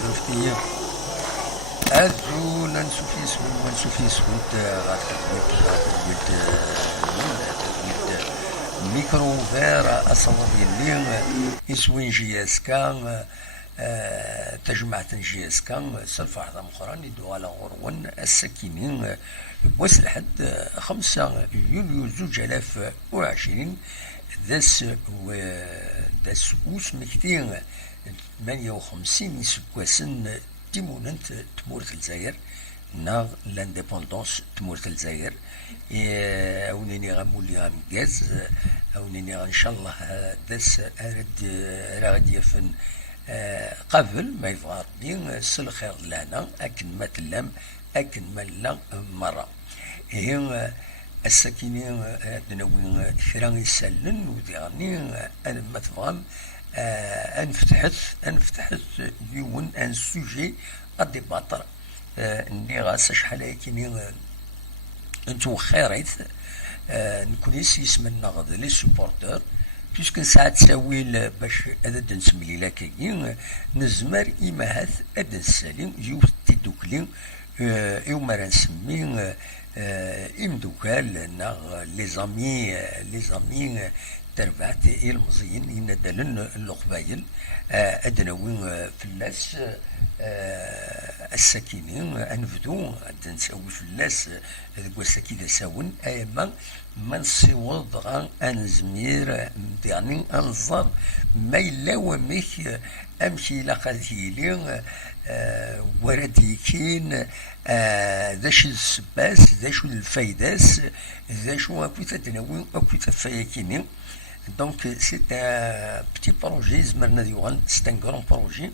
شفتي أزول نسوفي سكوت غاتخدمت ميكرو فير أصور اللي يسوين جي اس كان تجمعة جي اس كان سلفة حدا مخران يدو على غرون السكينين بوس لحد 5 يوليو 2020 داس أوس مكتين 58 يسكواسن تيموننت تمورت الجزائر ناغ لانديبوندونس تمورت الجزائر اونيني غامولي غامكاز اونيني ان شاء الله داس راد يفن قبل ما يبغى ربي سل خير لنا اكن ما تلام اكن ما لا مره هي السكينين دناوين كرا يسلن وديغني انا ما تفهم انفتحت يون ان سوجي قد يباطر اني غاس شحال هيكيني انتو خيريت نكونيس يسمنا غد لي سوبورتور بيسك نساعد تساويل باش هذا نسمي لكاين نزمر إماهات هذا السليم يوث تيدوكلين يوم راه نسمي إمدوكال ناغ لي زامي تربعت المزيين يندلن القبايل أدناوين فلاس السكينين أنفدو نسوي فلاس ذكو السكينة ساون أيما من سيوض غان أنزمير مديعني أنظر ما إلا وميك أمشي لقاتيلين ورديكين ذاش السباس ذاش الفايداس ذاش أكويتا دناوين أكويتا فايكينين. Donc c'est un petit projet زمرنا ديوغان c'est un grand projet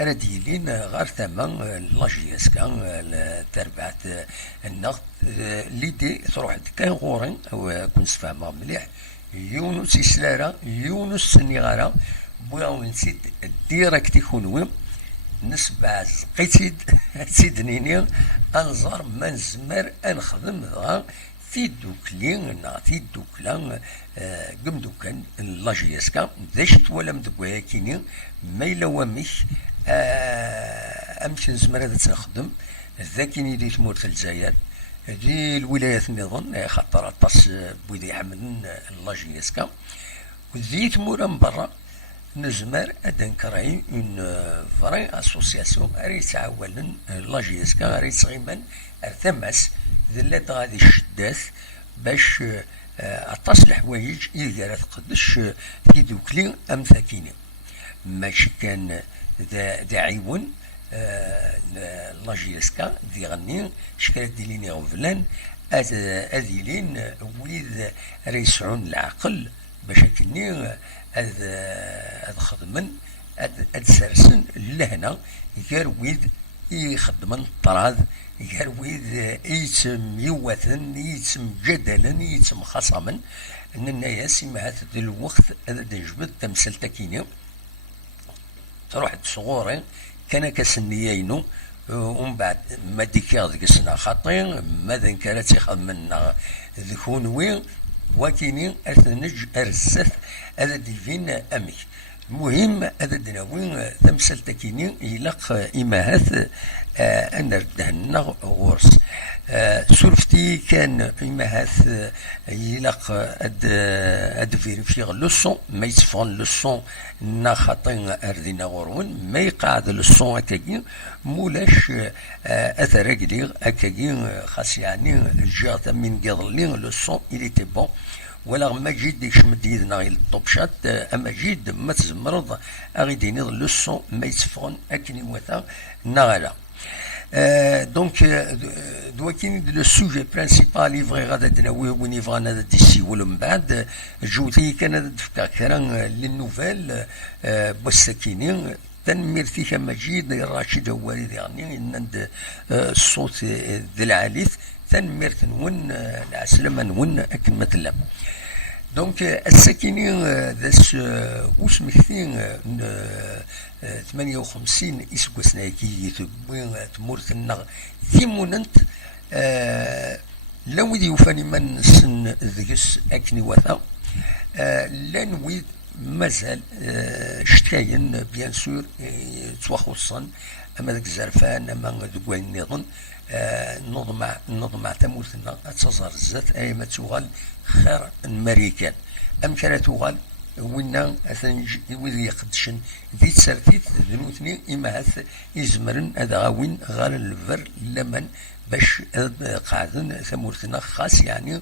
راديلين غار ثمن لاجيس كان تربعت النقد ليدي تروح كان غورين او كنت فاهمها مليح يونس سلارة يونس سنيغارة بويا نسيت ديريكت يكونوا نسبع زقيتيد سيدنيني انظر من زمر انخدم ذا في دوكلين نعطي دوكلان قم دوكان لاجيسكا داشت ولا مدقويا كيني ما إلا ومش أمشي نزمر هذا تنخدم ذاكيني دي تمورت الجزائر دي الولايات النظام خاطر طاس بويدي يحملن لاجيسكا ودي تمورا من برا نزمر أدن كراي اون فري اسوسياسيون راه يتعاونن لاجيسكا راه يتغيمن ارتمس ذلات غادي الشدات باش عطاس الحوايج إذا تقدش في دوكلي أم ثاكيني ماشي كان ذا عيون لاجيسكا ذي غني شكرا ديليني غفلان أذيلين ويذ ريسعون العقل باش كني أذ خدمن أذ سرسن لهنا غير ويذ يخدمن الطراذ غير ويذ يتم يوثن يتم جدلا يتم خصما ان الناس ما هذا الوقت هذا نجبد تمثل تكيني تروح تصغوري كان كسنيينو ومن بعد ما ديكيغ ذيك السنه خاطين ماذا كانت يخدمنا ذكون وين وكيني ارثنج ارسث هذا ديفين امي المهم هذا دناوين تمثل تكيني يلق إماهات أن ردهن غورس سولفتي كان إماهات يلق أد فيريفيغ لوسون ما يتفغن لوسون نا خاطين أردنا غورون ما يقعد لوسون أكاكين مولاش أثر أكليغ أكاكين خاص يعني الجاغة من قضلين لوسون إلي تي بون ولا ما جيد يشمد يدنا غير الطوبشات اما جيد ما تزمرض اغيديني لوسون ما يتفغن اكني موثا نغالا دونك دواكيني لو سوجي برانسيبال يفغي غادا دناوي وين يبغى هذا ديسي ولا من بعد جوتي كان هذا دفكا كرا للنوفال بوساكيني تنميرتي كما جيد الراشد هو يعني ان الصوت ذي العاليث تنميرت نون العسلمة نون أكن مثلا دونك الساكنين ذاس وسمكتين 58 إسكوسنا كي تبوين تمورت النغ ثيموننت لو ذي يوفاني من سن ذكس أكني وثا لان ويد مازال شتاين بيان سور تواخصا اما ذاك الزرفان اما دوال النظام نظم تموتنا تظهر الزات اي ما تغال خير المريكان ام كانت تغال وين وذي يقدشن ذي تسرتيت ذنوتني إما هاث يزمرن هذا غاوين غال الفر لمن باش قاعدن ثمورتنا خاص يعني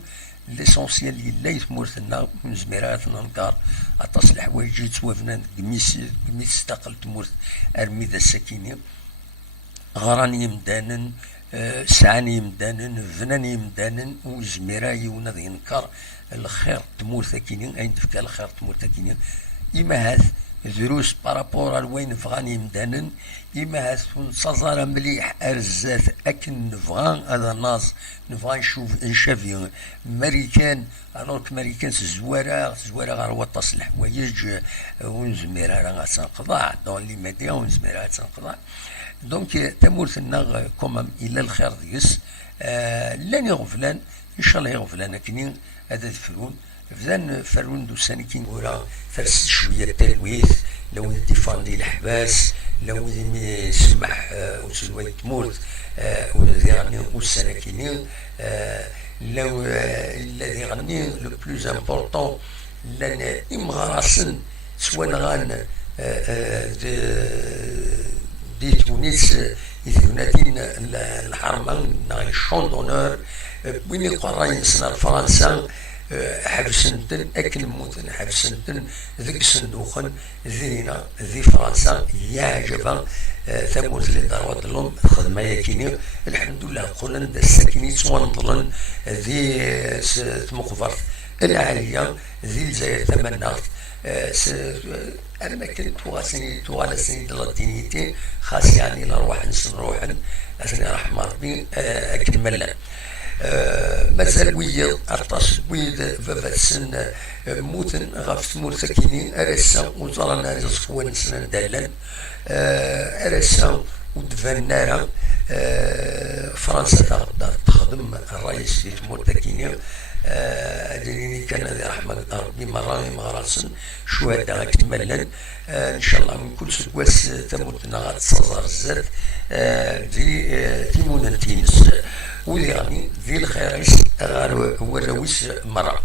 ليسونسيال اللي ثمورتنا من زميرات ننكر التصليح ويجي توافنا قميس استقل تمورت أرميدة السكينة غراني مدانن سعاني مدانن فناني مدانن وزميراي ونذ ينكر الخير تمور ثكينين أين تفكى الخير تمور ثكينين إما هاث دروس بارابور الوين فغاني مدانن إما هاث نصزر مليح أرزات أكن نفغان هذا ناز نفغان نشافي مريكان ألوك مريكان زوارة غير التصليح ويج ونزميرها راه تنقضاع دون لي ميديا ونزميرها تنقضاع دونك تمورتنا كومام إلى الخير ديس لن يغفلان إن شاء الله يغفلان كنين هذا الفرون فذان فرون دو سانكين ورا فرس شوية تلويث لو الدفاع ديال الحباس لو يسمح وسلوي تمورت يعني والسنكينين لو الذي غني لو بلوز امبورطون لان إمغراسن سواء غان دي تونس يثناتين الحرمان ناغي الشون دونور وين يقرأين سنة فرنسا حبسنتن أكل موتن حبسنتن ذيك صندوقن ذينا ذي فرنسا يعجبا ثموت اللي داروات لهم خدمة يكيني الحمد لله قلنا الساكني تونطلن ذي مقفرت العالية ذي الجزائر تمنات أنا ما كنت توغال سنين اللاتينيتي خاص يعني الأرواح نسن روحا أثناء رحمة ربي أكل ملا مازال ويض أرطاس ويض فافات سن موتن غاف تمور ساكيني أرسا وزرنا رزق نسنا دالا أرسا ودفان نارا فرنسا تخدم الرئيس في تمور ساكيني أدريني كان ذي رحمة ربي مرة مغرسن شهداء كتملا إن شاء الله من كل سكواس تموتنا غتصزر الزاد ذي تيمون تينس وذي يعني ذي الخيريس غير وراويس مرة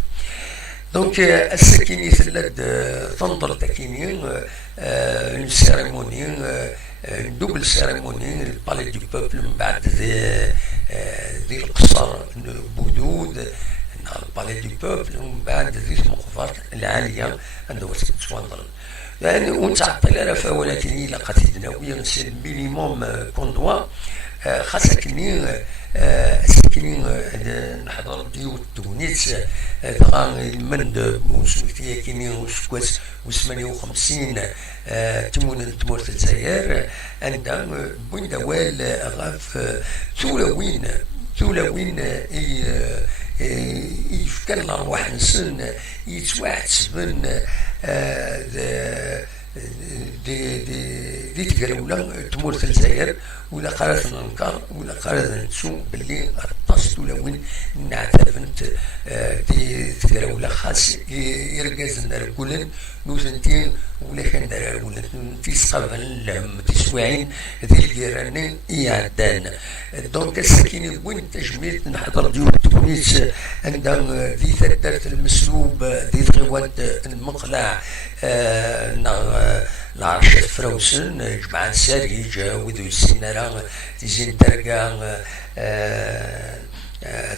دونك السكيني ثلاث تنظر تكيني السيريموني دوبل سيريموني البالي دي بوبل من بعد ذي القصر بودود البالي دي بوبل ومن بعد ذي المقفرات العالية عنده تتفضل يعني ونتعطي راه ولكن إلا قتيدنا ويا مينيموم كوندوا خاصة كني ساكنين نحضر ديوت تونس غان من وسميتيا كيني وسكواس و58 تمورت الجزائر عندها بوين دوال غاف ثولوين يفكر الأرواح نسن يتواحسبن دي تقراولا تمورت الجزائر ولا قررت ننكر ولا قررت نتسو باللي اتصلوا لوين نعترفنت دي تقراولا خاص يرقازنا ركولن نوزنتين ولا كان دار ركولن تيسقبل لهم تسواعين ذي الجيران يعدان دونك الساكنين وين تجميل نحضر ديول تونس عندها ذي ثدرت المسلوب ذي ثغوات المقلع العرشة فروسن جمعان ساريج وذو السنة تزين درقا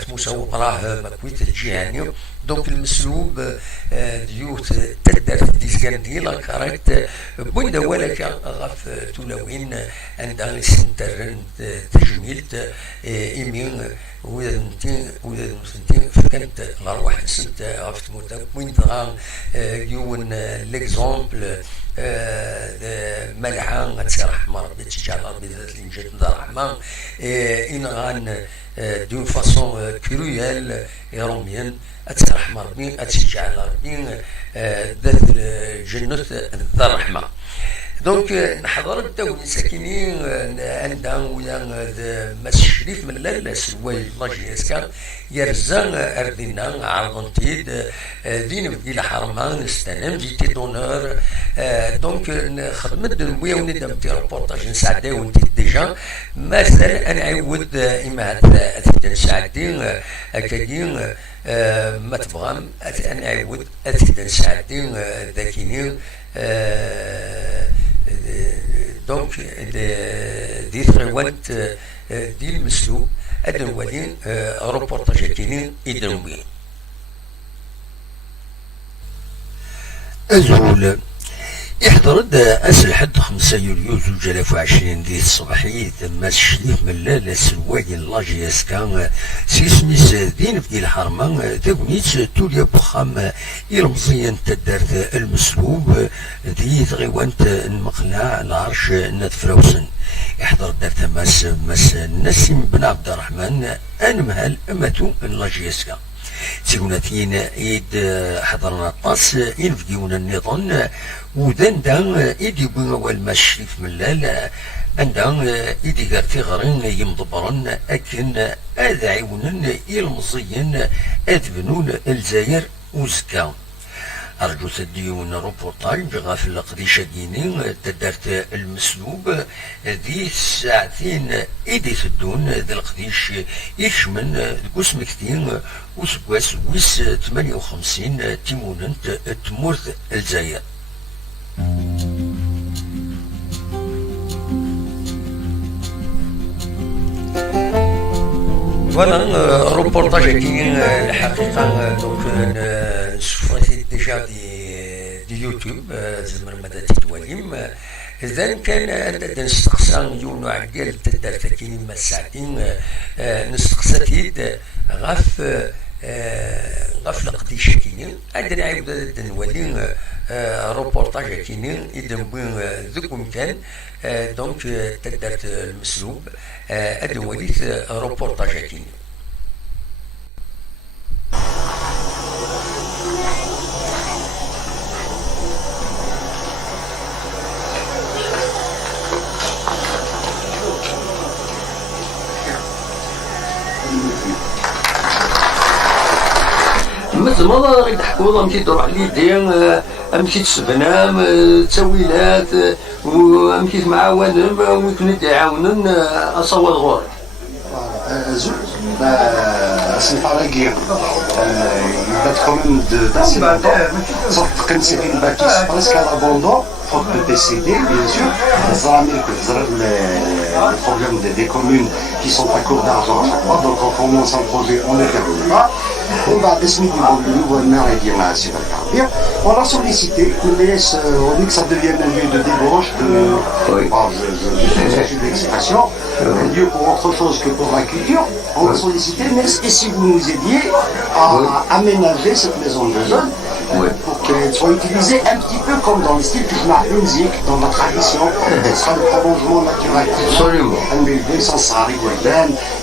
تموسو راه مكويت الجهاني دونك المسلوب ديوت تدرت ديسكان ديال كاريت بوين ولك غاف تولوين عندها سنترن تجميلت إيمين وذا نسنتين فكانت الأرواح نسنت غاف تموت بوين غان يون ليكزومبل ملحان غتسرح ربي تجعل ربي ذات الانجاد دار الرحمن إن غان دون فاسون كرويال يروميا أتسرح ربي أتشجع ربي ذات جنة دار الرحمن دونك نحضر الدولة ساكنين عندها ويا ماس الشريف من لا سواي لاجيسكا يرزا اردينا عرضنتيد دين في الحرمان استلم جيتي دونور دونك خدمت نبويا وندم في روبورتاج نساعدي ونتي ديجا مثلا انا عاود اما اثنين ساعتين اكادين ما تبغى انا عاود اثنين ساعتين ذاكينين دونك دي ثروات دي المسلوب أدنوالين روبورتاج كينين إدنوين أزول يحضر أسلحة 5 يوليو 2020 دي الصباحية ثم الشريف من لا سواي لاجياس كان سيسميس دين في الحرمان تقنيت توليا بخام يرمزيا تدارت المسلوب دي غيوانت المقنع العرش نتفروسن يحضر دارت ماس نسيم بن عبد الرحمن أنمهل أماتو لاجياس كان سيكوناتين إيد حضرنا طاس ينفديون النظام ودان دان إيدي بوين والمشرف من لا عندها إيدي غارتي غرين يمضبرن أكن أذعيون يلمزيين أذبنون الجزائر وزكا أرجو تديون روبورتاج غاف القديشة كيني تدارت المسلوب ذي ساعتين إيدي تدون ذي القديش يشمن قوس مكتين وسكواس ويس 58 تيموننت تمورت الجزائر فوالا روبورتاج كاين الحقيقه دونك شفت ديجا دي يوتيوب زمر مدى تتواليم اذا كان نستقصى يونع ديال تدارت كاين ما ساعتين نستقصى غاف القديش كاين عندنا عاود نولي روبورتاج كاين اذا بوين ذوك مكان دونك تدارت المسلوب ادوليت روبورتاج كاين مثل ما غادي تحكوا امشي تروح ليدين امشي تسبنام تسويلات وامشي معاون ويكون يعاونن اصوات غور c'est par la guerre. Il date quand même d'assez longtemps. Sauf que c'est une bâtisse presque à l'abandon, faute de décédés, bien sûr. Les problèmes des communes qui sont à court d'argent à chaque fois. Donc on commence un projet, on ne termine pas. On va décider du nouveau maire et bien on l'a sollicité, mais on dit que ça devienne un lieu de débauche, d'expression, un lieu pour autre chose que pour la culture. On l'a sollicité, mais et si vous nous aidiez à aménager cette maison de jeunes pour qu'elle soit utilisée un petit peu comme dans le style que je m'appelle musique, dans la tradition, ce sera le prolongement naturel. Absolument.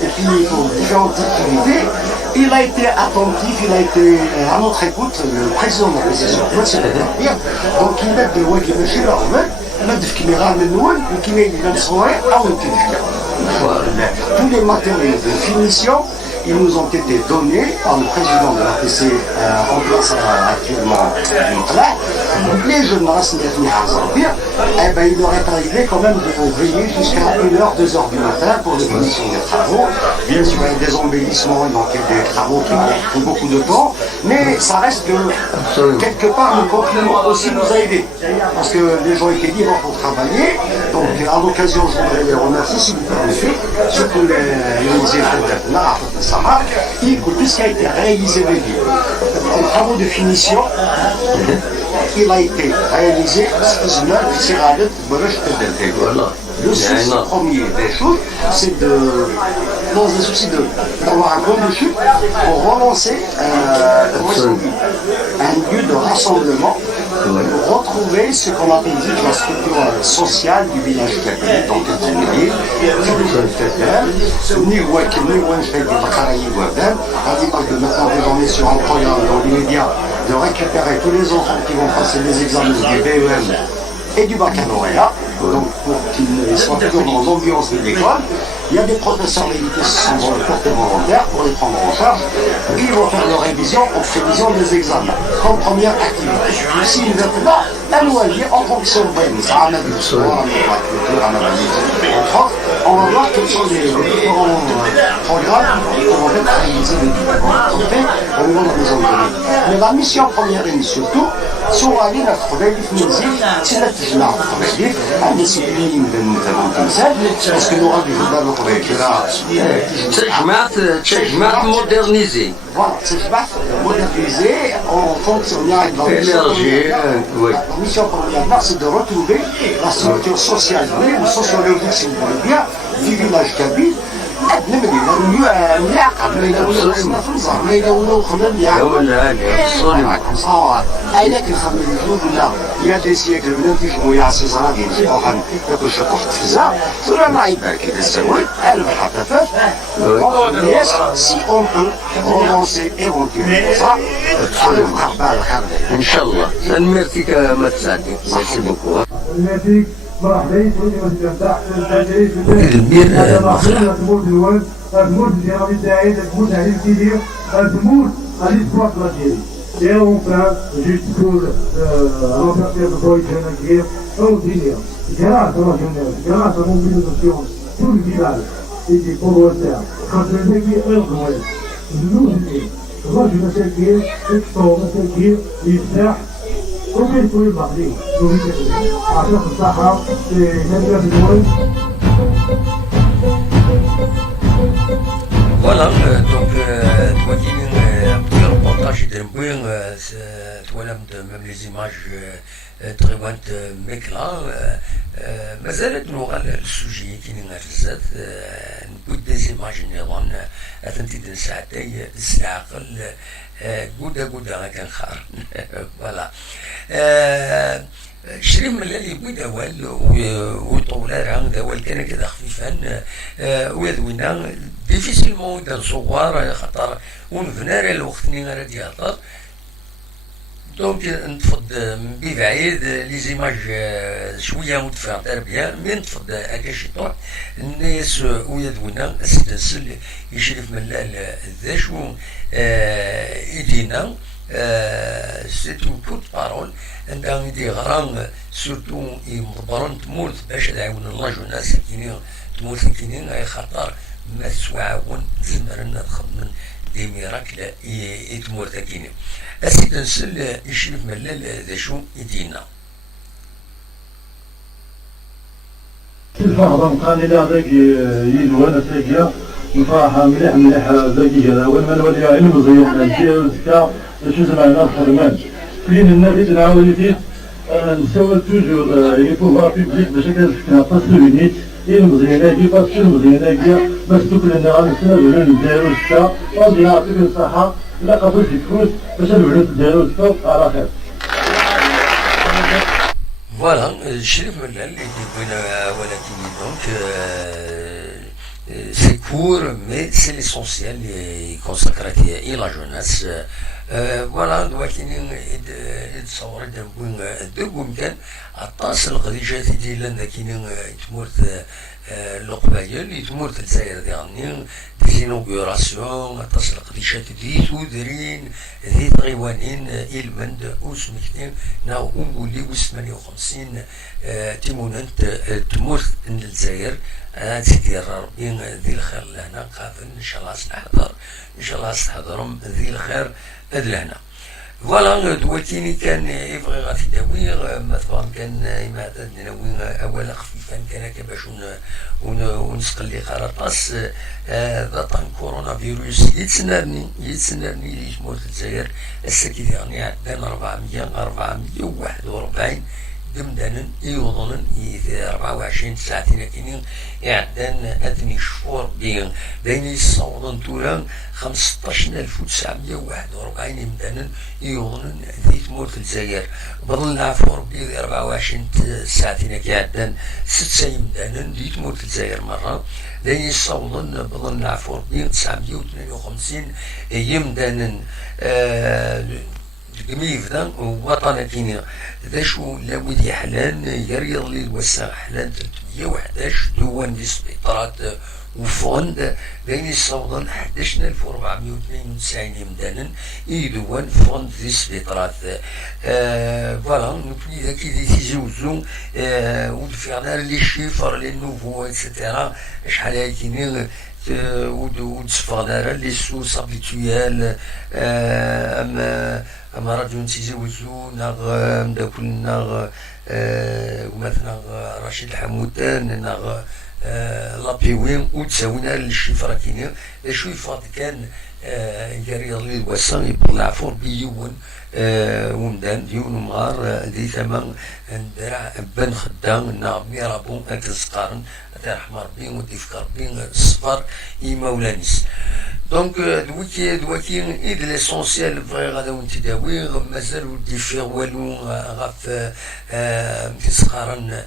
Et puis pour différentes activités, il a été attentif, il a été à notre écoute, le président de la l'association, donc il met des voix qui me chez leur main, il a des caméras de nous, qui met des soirées à tous les matériels de finition, ils nous ont été donnés par le président de l'APC en place actuellement. Les jeunes races il aurait arrivé quand même de veiller jusqu'à 1h, 2h du matin pour les finitions des travaux. Bien sûr, il y a des embellissements, il manquait des travaux qui prennent beaucoup de temps, mais ça reste que quelque part le confinement aussi nous a aidés. Parce que les gens étaient libres pour travailler. Donc à l'occasion, je voudrais les remercier si vous permettez, surtout les Sahara, et tout ce qui a été réalisé de vie. En travaux de finition, il a été réalisé le souci premier des choses, c'est dans un souci d'avoir un point de chute pour relancer un lieu de rassemblement, pour retrouver ce qu'on appelle la structure sociale du village catholique, donc à l'image de maintenant désormais sur un programme dans l'immédiat de récupérer tous les enfants qui vont passer les examens du BEM et du baccalauréat. Donc pour qu'ils soient toujours dans l'ambiance de l'école, il y a des professeurs habilités qui sont portés volontaires pour les prendre en charge. Ils vont faire leur révision en prévision des examens, comme première activité. S'ils veulent pas, la loyer en fonction de entre autres, on va voir quels sont les différents programmes qui vont être réalisés au niveau de la maison de l'île. Mais la mission première et surtout, سواء علينا الخضر في المنزل تسنى تجمع الخضر عندنا سيدين مثلا تمثال باسكو اللغه اللي في الدار الاخرى تجمعت مودرنيزي فوالا تجمعت مودرنيزي اون فونكسيون avec la mission première c'est de retrouver la structure sociale ou sociologique si vous voulez bien du village kabyle المدينة ملاقة ما يداولوا النظام ما يداولوا خدم أين كنخدم الجنود ولا يا دي سيكل ولا نتيجمو يا عسي زرادين صباحا ياكل شي قحط فزا ولا ما يبارك إذا استوى ألف حقفات سي أون بو رونونسي إيفونتيرمون صح إن شاء الله ميرتيك ما تساعدني ميرسي بوكو مرحبا المير المود اللي غادي يساعد المود على الكبير المود غادي تكون ديالي et enfin juste pour renforcer le projet de au dire grâce à la jeunesse, grâce à la mobilisation tout le village et des pauvres quand le mec est heureux nous disons moi je me sais que c'est que il fait وكيف يكون البعضين عشان الصحة في مدينة الدول. Voilà, donc توكيلين بتي روبورتاج يدير بوين توالم même les images تغيبانت ميكلا مازالت اللغة السوجي كاينين الزاد نبود دي زيماج نظام أتنتي دن ساعتي الساقل قودا كان خار فوالا شريف من اللي يبوي دوال وطولارها دوال كان كذا خفيفا ويدوينا ديفيسيلمون دا نصور خاطر ونفنار الوقت اللي غادي يهضر دونك نتفض من بعيد لي زيماج شويه مدفع تربيه مي نتفض هكا شي طوح الناس ويدوينا السلسل يشرف من ذاش يدينا c'est une courte parole عندها يدي غرام سورتو يمضبرون تموت باش تعاون الله جوناس كينين تموت كينين اي خطر ما تسواعون زمرنا تخدم دي ميراكل يتموت كينين اسيد نسل يشرف ملال ذا شو يدينا الفهضم قال لي هذاك يدوان ساكيا نفرح مليح ذاكي هذا وين ما نولي علم زيون ندير الزكاه شو زعما الخدمات فين الناس نعاود فيه نساو توجور لي بوفوار بوبليك باش هكا تصوينيت المزيانه كي باسكو المزيانه كي باش تكون لنا غادي نسالو نديرو الزكاه غادي نعطيك الصحه لا قبل الفلوس باش نولو نديرو الزكاه على خير. فوالا شريف ملال اللي بغينا ولكن دونك c'est court, mais c'est l'essentiel consacré à la jeunesse. Voilà, دوكين يتصور دابون دوم كان الطاس القضيجات ديالنا كاينين تمورت القبايل تمورت الجزائر ديالنا دي زينوغوراسيون الطاس القضيجات دي تودرين دي طيوانين المند وسمكتين ناو أمولي و58 تيموننت تمورت الجزائر سيدي ربي ذي الخير لهنا قابل ان شاء الله سنحضر ان شاء الله سنحضرهم ذي الخير لهنا. فوالا دواتيني كان يبغي غادي يداوي مثلا كان يمعدد ناوي اولا خفيفا كان باش ونسقلي خرطاس ضغط كورونا فيروس يتسنرني يجمهورية الجزائر الساكي يعني عندنا 441 دمدانا يوضن 24 ساعة كاينين إعدان أدني شهور بين يصوضن تولا 15941 دمدانا يوضن ذي تمورت الجزائر بظل عفو ربي 24 ساعة كيعدان 6 دمدانا ذي تمورت الجزائر مرة بين يصوضن بظل عفو ربي 952 يمدانا تقميفدا وطنا كينيا ذا شو لابد يحلان يريض لي الوسع حلان 311 دوان دي سبيطرات وفوند بين الصوضن 11492 يمدانا يدوان فوند دي سبيطرات فوالا نبني ذاك دي تيزوزو ودفعنا لي شيفر لي نوفو اكسيتيرا شحال هاكيني ودفعنا لي سوس ابيتويال اما راديو نتيزوزو ناغ مداكل ناغ ومثلا رشيد الحمودان ناغ لابيوين وتساوينا للشفرة كينيا شو يفاض كان يريض لي الوسان يطلع فور بيون ومدان ديون ومغار دي ثمن ندرع بن خدام نا ميرابون اكزقارن ترحم ربي وديفك ربي الصفر يمولانيس دونك دوكي إذ ليسونسيال بغي غادا ونتداوي مازال ودي فيه والو غاف كيسقارن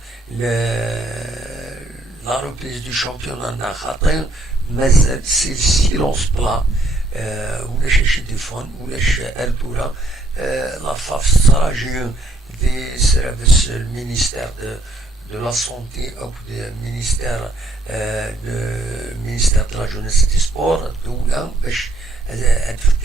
la reprise du championnat n'a خاطر مازال سي سيلونس بلا ولاش شي ديفون ولاش ارتورا لا فاف ستراجي دي سيرفيس المينيستير de la santé ou du ministère de la jeunesse et du sport الدولة باش هادفك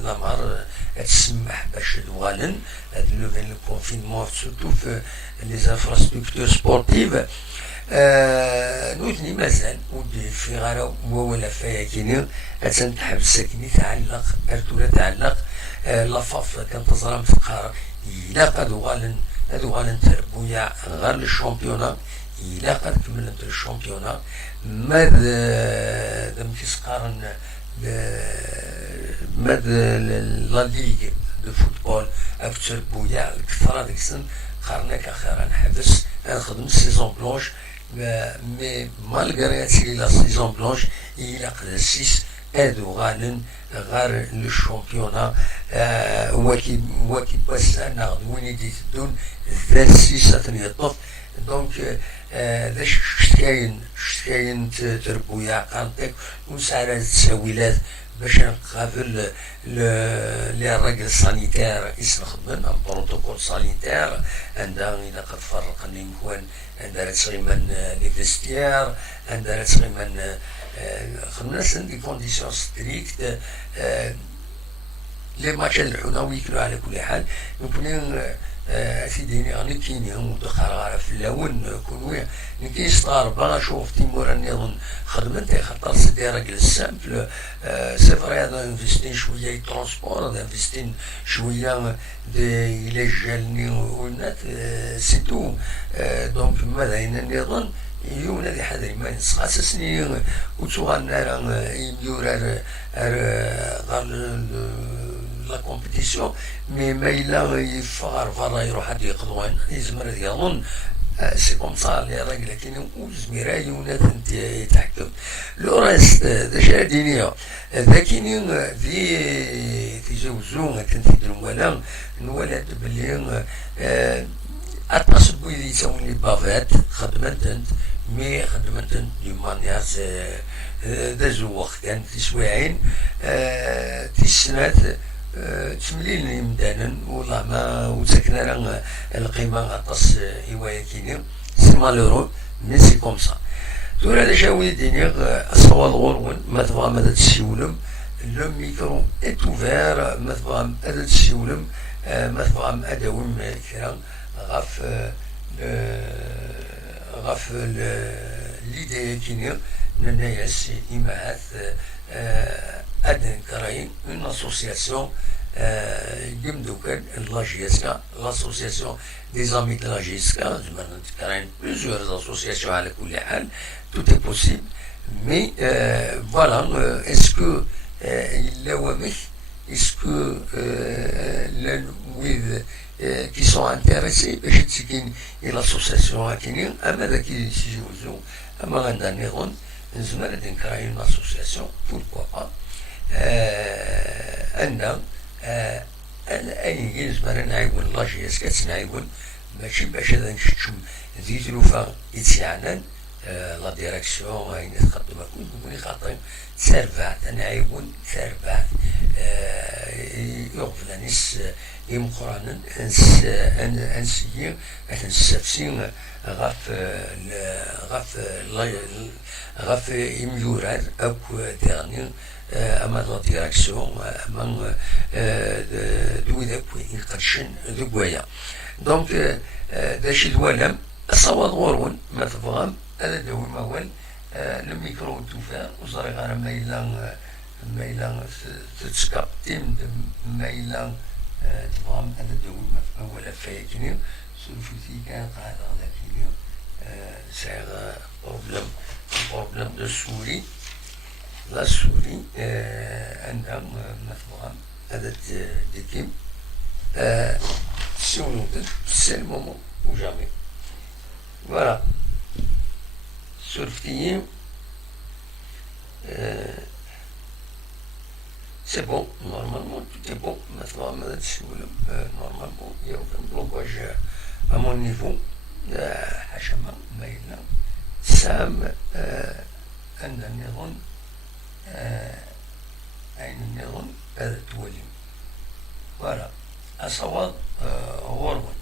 الأمر تسمح باش دوالن هاد لو كونفينمون سورتو في لي انفراستركتور سبورتيف نوتني مازال ودي في غارة ولا فيا كيني تنتحب ساكني تعلق ارتولا تعلق لافاف كنتظرها متقارب إلا قد غالن تربويا غير الشامبيونا إلا قد كملت الشامبيونا ماذا دم كيسقارن ماذا لا ليغ دو فوتبول أو تربويا الكثرة ديك السن قارناك أخيرا نحبس نخدم سيزون بلونش مي مالغري هاتي لا سيزون بلونش إلا قد 6 هادو غالن غير الشامبيونا واكي باسا ناخد وين يدي تدون ذا 6 ثاني طف دونك ذا شتكاين تربويا قانتك وسعرات التساويلات باش نقابل لي الراجل سانيتير يستخدمن ان بروتوكول سانيتير عندها اذا قد فرقني مكوان عندها تغيمن لي فيستيير عندها تغيمن خدمنا دي كونديسيون ستريكت لي ماتش الحناوي يكلوا على كل حال يكونوا سيديني غني كينيهم ودخل في اللون كونوا كيستار باغا شوف تيمور النظام خدمت خاطر سيدي راجل سامبل سي فري هذا انفستين شويه ترونسبور هذا انفستين شويه دي الى جالني ونات سي تو دونك ماذا النظام يوم هذه حذري ما نسخة سنين وتوغلنا يميور غير لا كومبيتيسيون مي ما إلا يفغر فرا يروح هاد يقضوين يزمر يظن سي كوم صا لي راجل كاين وزميرا يونات انت يتحكم لو ريست ذا شادينيا ذا كاينين في تجاوزون كنتدرو ولا نولد بلي اتصل بويدي يسوون لي بافات خدمتنت مي خدمتنت دي مانياس ذا زوق كان تسويعين تسنات تمليل يمدانا والله ما وسكنا راه القيمه غطس هوايه كيني سي مالورو مي سي كوم سا دور هذا شاوي ديني اصوال غورون ما تبغى ماذا تسيولم لو ميكرو ايت اوفير ما تبغى ماذا تسيولم ما تبغى اداوم كرا غاف ليدي كيني ننايس إماعات أدن كراين une association يمدوكان لا جيسكا l'association des amis de la جيسكا زمان كراين plusieurs associations على كل حال tout est possible mais voilà est-ce que إلا ومش est-ce que qui sont intéressés باش تسكين الى اسوسياسيون هاكينين اما ذاك يجوزو اما غندا نيغون نزمر نكراي اون اسوسياسيون بوركوا با ان اي نزمر نعاون لاجيس كتنعاون ماشي باش هذا نشتم ذي ظروفا يتسعنان لا ديريكسيون أين تقدم كل خاطر تسربعت أنا عيون تسربعت يغفل نس يمقرن أنسي أتنسفسين غف يميورات أو ديرني أما لا ديريكسيون أما دوي يقرشن ذويا دونك داش الولم الصواد غورون ما تفهم هذا دوي مول الميكرو توفى وصار غير ميلان تسكابتيم ميلان تفهم هذا دوي ما ولا فايتني سوفيتي كان قاعد على كيلو سير بروبلم دو سوري لا سوري عندها ما تفهم هذا ديكيم سونوت c'est le moment ou jamais. Voilà. Surfti, c'est bon, normalement tout est bon. Maintenant, normalement, il n'y a aucun blocage à mon niveau. Hachama, Maïla, Sam, عندنا نظن عين النظن تولي. Voilà. الصواب غربا.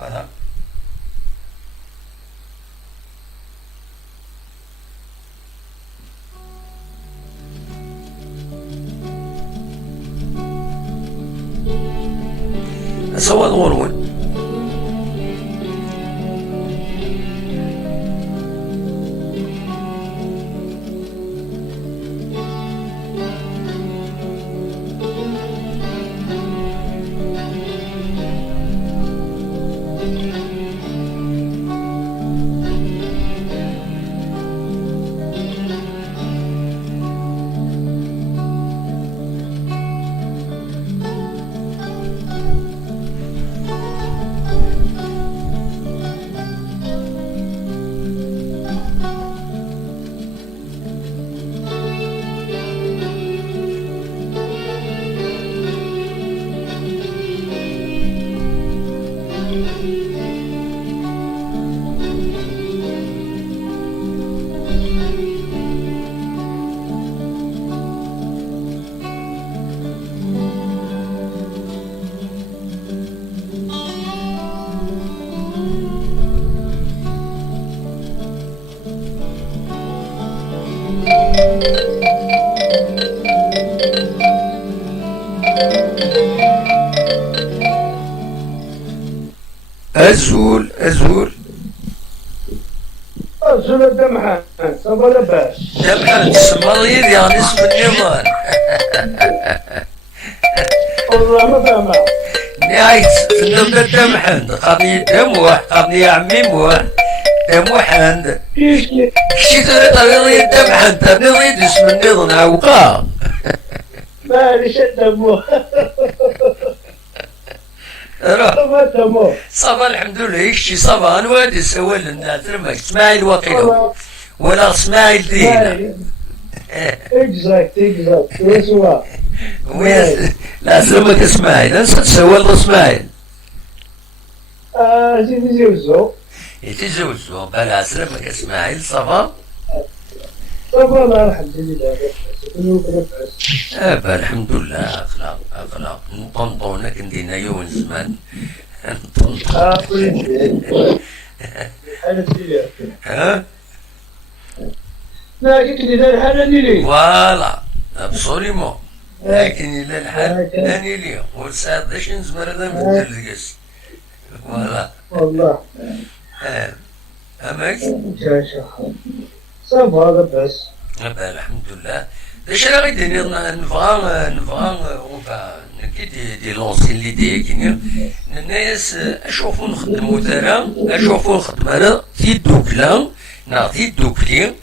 Voilà. الصواب غربا. أزول الدمحة صبا لباس دمحة السمرير يعني اسم النظام والله ما فهمها نهاية تنبدا دمحة قضية دموح قضية عمي موح دموح عند شي طريقة دمحة انت نريد اسم النظام عوقا مالي شد دموح صبا الحمد لله يكشي صبا الوادي سوى لنا ترمك اسماعيل وقيله ولا اسماعيل دينا اكزاكت ويسوا لا ترمك اسماعيل انسى تسوى اسماعيل زيزو يتزوجوا بلا ترمك اسماعيل صبا صبا الحمد لله الحمد لله اخلاق نطنطونا كندينا يوم زمان ها فوالا ابسوليمون لكن الى الحال ثاني لي والساعه 11 نزمر هذا من الدرس فوالا والله اماك صافا لاباس الحمد لله ليش انا غادي نبغى كي دي لونسي اللي دايرين الناس اشوفوا نخدموا ترى اشوفوا نخدموا انا في الدوكلا نعطي الدوكلي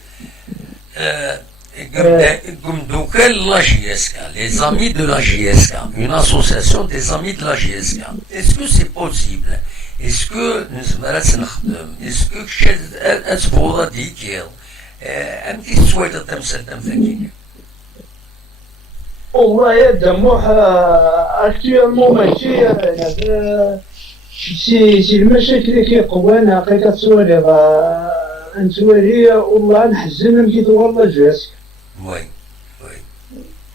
comme دوكا لا JSK, les amis de la JSK, une association des amis de la JSK. Est-ce que c'est possible? Est-ce que نزمرات نخدم? Est-ce que كشاد أتبوضا ديكير? أم كي تسويت التمثال تمثالين؟ والله يا دموح اكتوالمون ماشي سي المشاكل اللي كيقوان حقيقة تسوالي نتوالي والله نحزن كي تغلى جاسك وي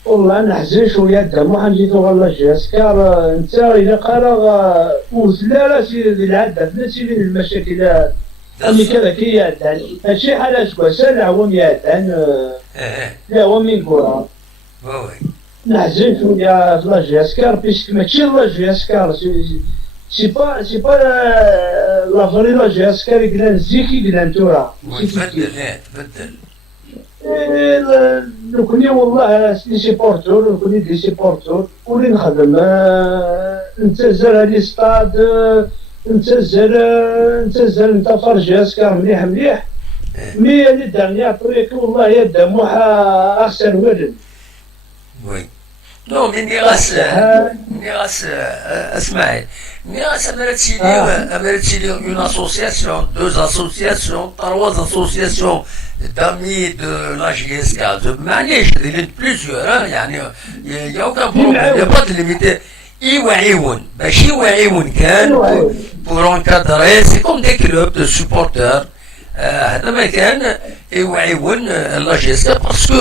والله نحزن شوية دموع نجي تغلى جاسك انت إذا قرا وثلا راه سي العدد لا سي المشاكل أمي كذا كي يعدان هادشي حالة كواسا العوام يعدان العوام من كورة نحزن شوية في لاجياسكار بيسك ماشي لاجياسكار سي با لا فري لاجياسكار يقلان زيكي يقلان تورا تبدل نكوني والله لي سيبورتور نكوني لي سيبورتور ولي نخدم نتزر لي ستاد نتزر نتا فرجياسكار مليح مليح مي لي دارنيير طريق والله يا دموحة أحسن ولد وي نو مني غاس اسمعي مني غاس امرتيلي اون اسوسياسيون دوز اسوسياسيون ترواز اسوسياسيون دامي دو لا جي اس كا معليش ديال بليزيور يعني يا اوكان بروبليم يا با دو ليميتي يوعيون باش يوعيون كان بور انكادري سي كوم دي كلوب دو سوبورتور هذا ما كان يوعيون لا جيسكا باسكو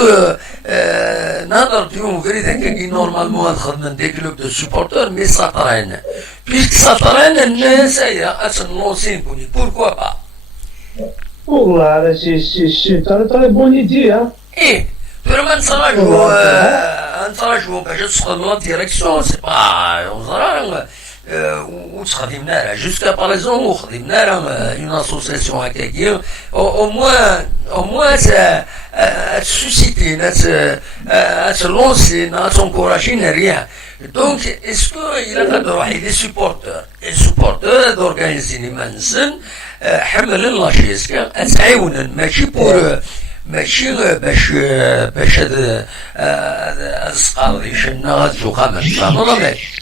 نهضر اليوم فريد هكاكي نورمالمون خدمة دي كلوب دو سوبورتور مي ساطرين بيسك ساطرين الناس هي اتنلونسي نكوني بوركوا با والله سي تري بون ايدي ايه فريمون نتراجعو باش تدخل لا ديريكسيون سي با نزرع وخدمنا راه جوسكا باريزون وخدمنا راه اون اسوسياسيون هكاكي او موان تسوسيتي تلونسي تنكوراجي ريان دونك اسكو الا قد روحي لي سوبورتور دورغانيزيني مانسن حمل لاجيسكا تعاونن ماشي باش هاد الصقار دي شنا غاتجو خامس فهمنا ماشي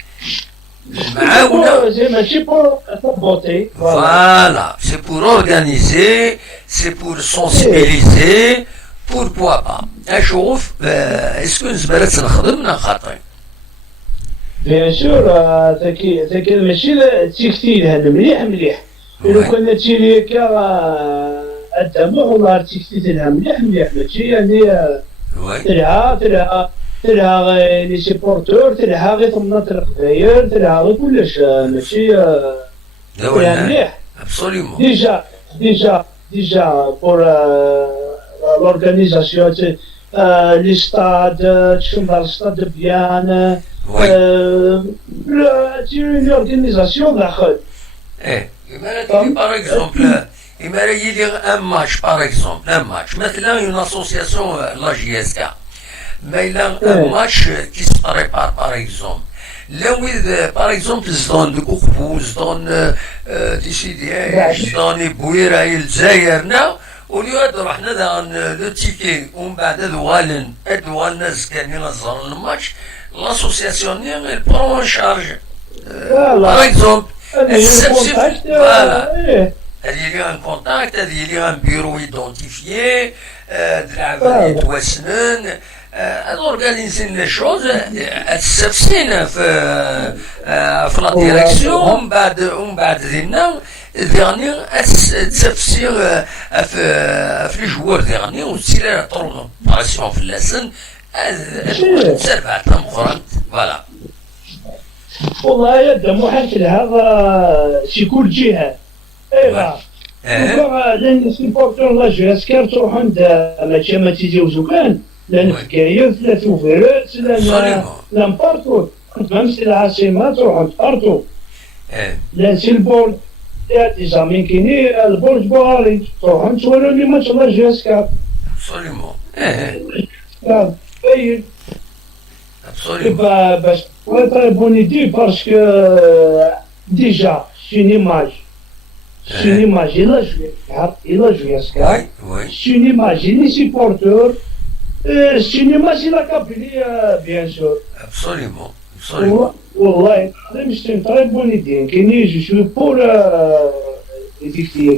ماشي بور بوتي Voilà, c'est pour organiser, c'est pour sensibiliser, pourquoi pas. نشوف اسكو نزبرت نخدم خاطري. بيان سور تاكي ماشي تيكتي لها مليح مليح. لو كان تيلي هكا الدموع والله تيكتي لها مليح مليح ماشي يعني تلها لي سيبورتور تلها غير ثمنات القبايل تلها غير كلش ماشي مليح Absolument. Déjà pour l'organisation les stades تشوف الستاد بيان une organisation داخل par exemple il m'a dit un match par exemple un match مثلا une association la JSK mais il a un match qui se prépare par exemple là où par exemple زدان دكوخبو زدان ديسيدياش زدان بويرا الجزائرنا واليوم رحنا لو تيكي ومن بعد ادوال ناس كانوا نظروا الماتش لاسوسياسيون elle prend en charge par exemple voilà il y a un contact il y a un bureau identifié de توسنن organiser les choses تسفسين في لا ديريكسيون ومن بعد ديالنا ديرني تسفسير في لي جوار ديرني وتسير طرق باراسيون في اللسن تسربعت مخرج فوالا والله يا دموع هذا في كل جهه ايوا لان سيبورتور لا جاسكار تروح عند ما تيجيوزو كان لان في كايف لا توفيرات لا بارتو même si العاصمه تروح عند بارتو لان سي البورد يا ديجا من كاينين البورد بوغاري تروح عند تورو لي ماتش لا جاسكار absolument باين باش تري بون ايدي باسكو ديجا سي une image c'est une image il a joué à ce cas c'est une image les supporters c'est une image il a capté bien sûr absolument والله c'est une très bonne idée كاين je suis pour effectuer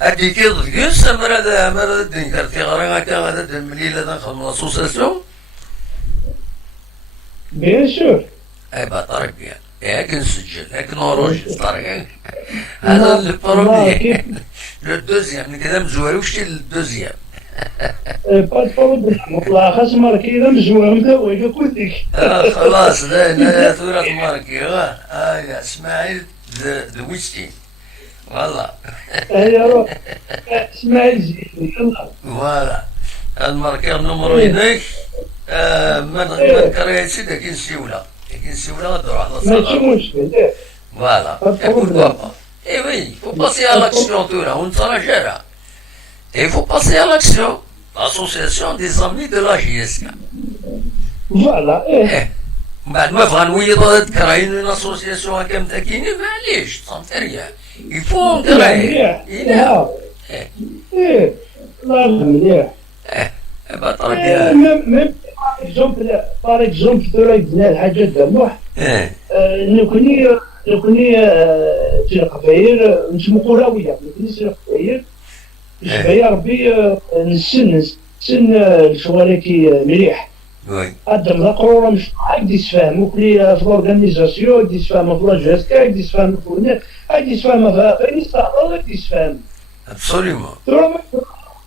هاديك كيس مراد دينكرتي غير هكا هذا المليله دنخدم لاسوسياسيون bien sûr اي با طريق بيان ياك نسجل ياك نورونجستر هذا البروميي لو دوزيام كذا مزوار وش الدوزيام با بروبليم والله خاص ماركي اذا مزوار مدوي كلك خلاص لا ثورة ماركي يا اسماعيل ذويستين والله هيا روح اسماعيل زين يلا فوالا الماركي نمرو يديك من كريتي داك نسيولا غدورو على ماشي الصغار مشكل فوالا pourquoi pas eh oui faut passer à l'action tout là on s'en gère et il faut passer à l'action l'association des amis de la JSK فوالا بعد ما بغا نويض كراين اون اسوسياسيون هكا متاكينين معليش صافي ريال يفو نكراي مليح ايه والله مليح بطل ميم بار اكزومبل ترى بنا الحاجات دموح نكوني في القبايل نسمو قراويه نكوني في القبايل يا ربي نسن الشواليكي مليح وي قدم لا قروره مش هاك يتفاهموا كلي في الاورغانيزاسيون يتفاهموا في لاجيسكا يتفاهموا في هنا يتفاهموا في المستقبل يتفاهموا ابسوليومون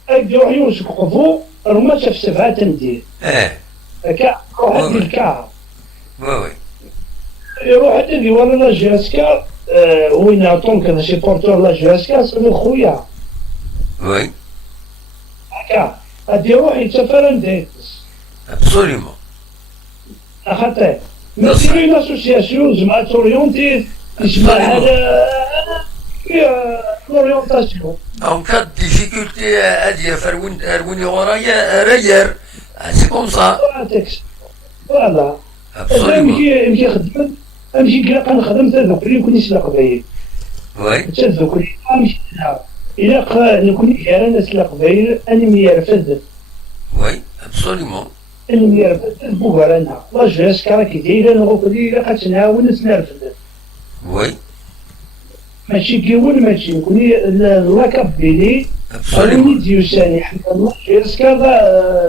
يروح يوسقفوا رما شاف سبعه تندير هكا روح هدي الكعب وي يروح هدي ولا لاجيسكا وين يعطون كذا شي بورتور لاجيسكا صافي خويا وي هكا غادي يروح يتسافر نديتس ابسوليومون خاطر ماشي اون اسوسياسيون زعما توريونتي تسمع هذا لوريونتاسيون En cas de difficulté à dire faire une arrière, c'est comme ça. فوالا Absolument. يمشي خدمت امشي كلاقا نخدم تذوك اللي كوني سلا قبايل Oui, تذوك اللي امشي إلا نكون غير ناس القبايل أنا ميرفد oui, absolument. أنا ميرفد بوغرانا لا جاس كراكي دايرة نغوكلي إلا خاصناعاون نتنرفد Oui, ماشي كيون ماشي نكوني لا كبيلي absolument. أروني ديوساني حمد الله جاس كذا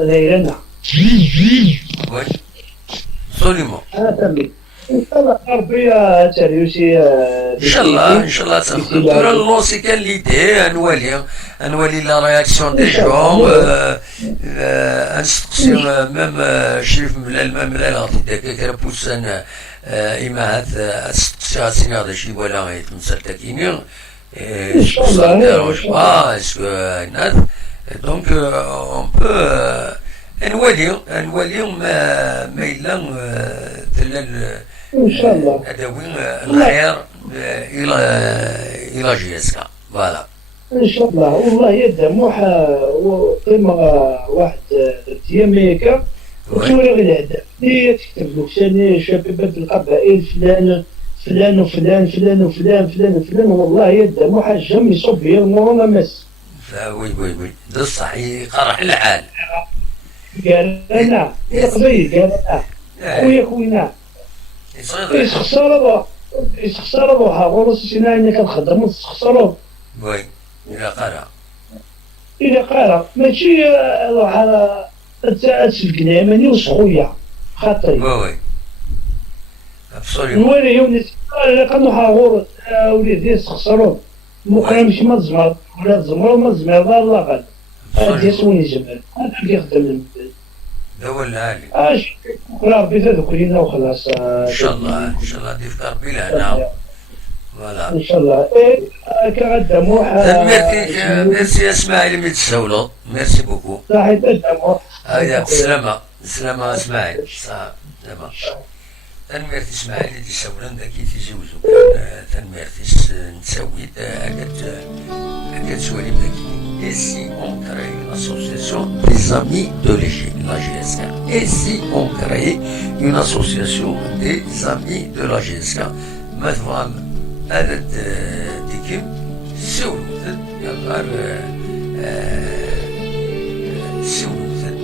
دايرنا Oui, absolument. أنا تمي إن شاء الله ربي تريوسي ان شاء الله تنقدر اللونسي كان ليدي نولي لا رياكسيون دي جون نستقسي ميم شريف مام العلاقي داك كربوس اما هاد تستقسي سيني هذا شي ولا يتمثل تاكيني ان شاء الله ديروج با اسكو ناس دونك اون بو نولي ما الا دلال ان شاء الله ادوي الخير الى جيسكا فوالا ان شاء الله والله يدا موحى وقيمة واحد ايام هيك وتوري غير الهدف اللي تكتب له ثاني شباب القبائل فلان وفلان فلان وفلان فلان وفلان والله يدا موحى جم يصب هي المورونا مس وي بصح يقرح الحال قال انا يا قبيل قال انا خويا يسخسر روحها غرس سينا انك نخدم وتسخسرو وي إذا قال ماشي روح تسلكنا ماني وصخويا خاطري وي ابسوليومون نوري يونس قالوا حاغور وليدي يسخسرو مقرا ماشي ما تزمر ولا تزمر ما تزمر الله غد هادي يسوني جمال هذا اللي يخدم المدن هو العالي اش ربي تذكر لنا وخلاص ان شاء الله ضيف ربي لهنا فوالا ان شاء الله كغدا موحى ميرسي اسماعيل مي تسولو ميرسي بوكو صحيح تدمو هيا بالسلامة اسماعيل صح دابا تنميرت اسماعيل اللي تيسولن داك تيزوجو كان تنميرتيس نتسوي هكا تسولي بداك Et si on crée une association des amis de la GSK? Et si on crée une association des amis de la GSK? مثلا عدد ديكيم سولوثن غير سولوثن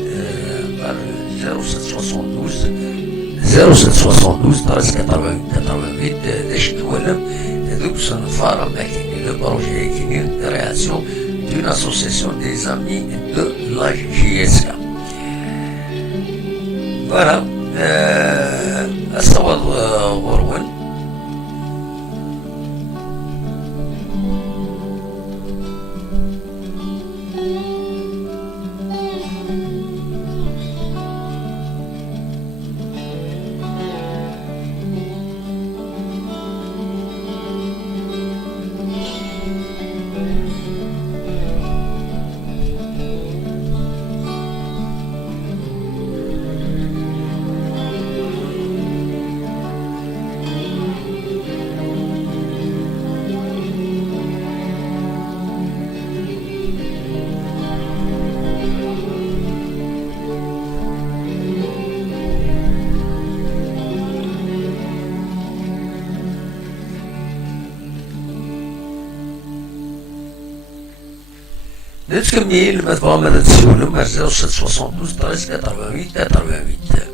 غير 0772 13 88 داش توالم هذوك صنفار ما كاينين لو بروجي كاينين كرياسيون d'une association des amis de la JSK. Voilà. أستوى غروان نتكمل مثلا ماذا تسولم 0772 13 88 88.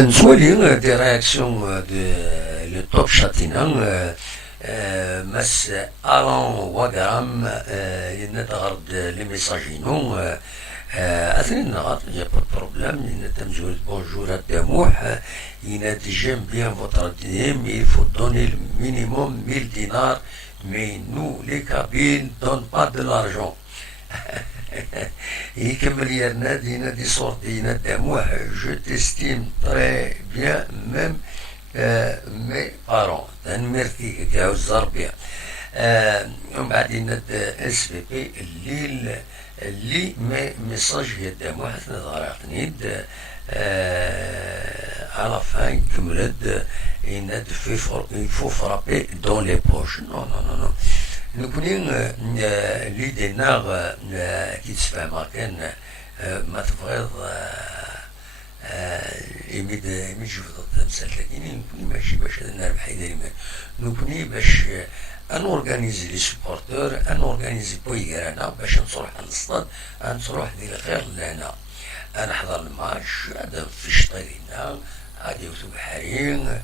نسولي دي رياكسيون دو لو توب شاتينا مس الون وغرام ينتغرد لي ميساجينو اثنين نغط يا با بروبليم ينتمجول بونجور الدموح ينادي جيم بيان فوتر ديم il faut donner le minimum 1000 dinars mais nous les Kabyles donnent pas de l'argent. يكمل ينادي صورتي ينادي موح je t'estime très bien même mes parents تنمرتي كاو الزربية. ومن بعد ينادي اس في بي اللي ميساج يدي موح تنظرقنيد à la fin كملت ينادي il faut frapper dans les poches. non نكونين لي دينار كي تسفهم كان ما تبغيض يمد شوف تمثال لكن نكوني ماشي باش نربح دايما نكوني باش انورغانيزي لي سبورتور انورغانيزي بويرانا باش نروح للصطاد نروح ديال غير لهنا نحضر الماتش هذا في شطيرينا غادي يوثو بحرين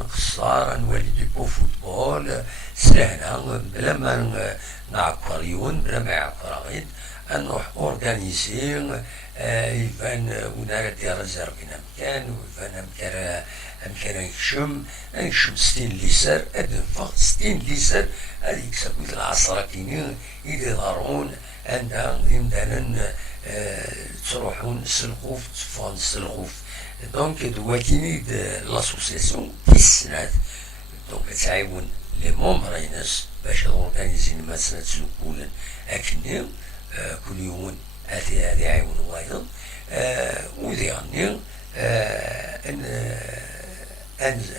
نقصر نولي دي بو فوتبول سهلة بلا ما نعكر يون بلا ما يعكر غيد نروح اورغانيزي يفان ونارا ديال ريزيرفين مكان ويفان مكان نكشم 60 ليسر ادنفق 60 ليسر هذيك يكسبوا العصرة كينين يدارون عندها يمدانا تروحون السلخوف تفون السلخوف. دونك دواتيني لاسوسياسيون تيسنات دونك تعاون لي مومبر يناس باش اورغانيزي مثلا تسلكولا اكني كل يوم هذه يعاونوا ايضا وذي غني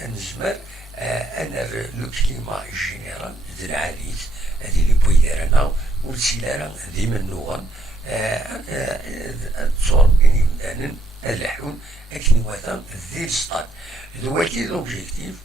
نزمر انا لو كليما جينيرال ديال العاليت هذه اللي بويدارنا والسيلارا ديما النوغن تصور بين يمدانن اللحون اكن وثام ذي السطاد. دواتي l'objectif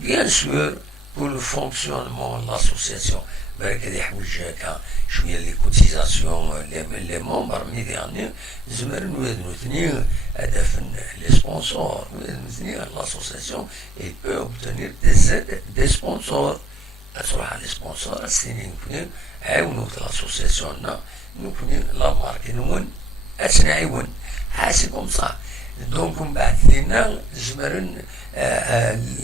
bien sûr pour le fonctionnement de l'association بالك هذا يحوج هكا شويه لي كوتيزاسيون لي مومبر مي ديرني زمر نوض نثني هدف لي سبونسور نثني l'association il peut obtenir des aides des sponsors تروح على لي سبونسور السنين نكون عاونوا l'association نكون لا مارك نون أتنعيون حاسبهم صح. دونك من بعد لينا زمرن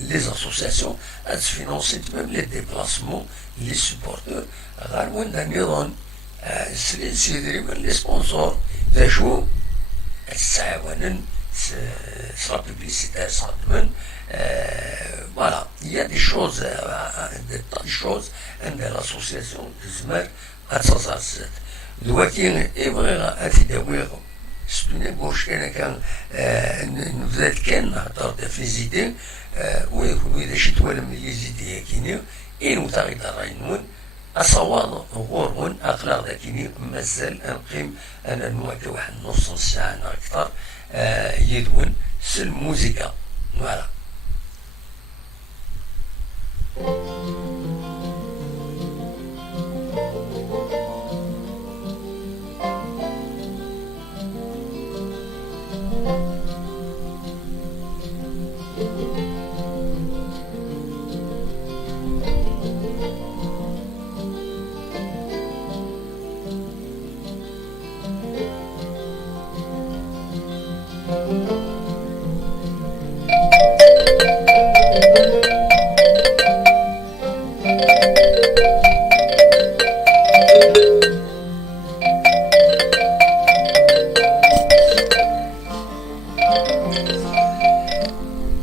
لي زاسوسياسيون تفينونسي ميم لي ديبلاسمون لي سبورتور غير وين نظن سيدري من لي سبونسور ذا شو تتعاونن سلا بيبليسيتي صادمن فوالا يا دي شوز دي شوز عند لاسوسياسيون تزمر تزازات دواتي يبغي أتداويهم ستوني بوش كان نبذات كان نهضر في زيدين ويكون إذا شت ولا من اللي زيدي كيني إن وتغيد راينون أصوات غورون أخلاق ذاكيني مازال نقيم أنا نواكي واحد نص ساعة أكثر يدون الموسيقى فوالا.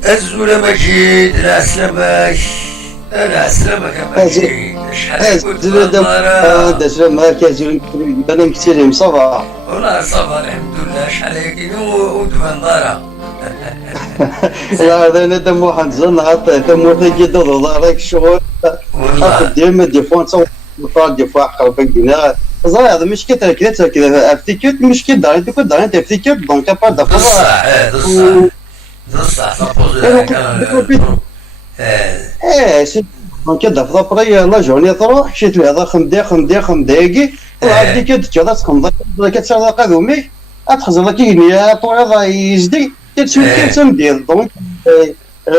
الزول مجيد العسلامة العسلامة مجيد شحال كنت بالنهار العسلامة كازول بنام كثير مصافى والله صافا الحمد لله شحال هيك ودفن دارا لا هذا ندم واحد زن حتى ثم تجد دولارك الشغل ديما دي فون تصور دي فوا قلبك دينا هذا مش كده كده افتكر مش كده انت كنت انت افتكر دونك با دفوا بصح سي دونك دفوا بري لا جورني تروح شيت لي هذا خم دقيقه وعندي كده تخمض كتسال قادومي اتخزر لك يا طويضه يزدي كتسوي ديال دونك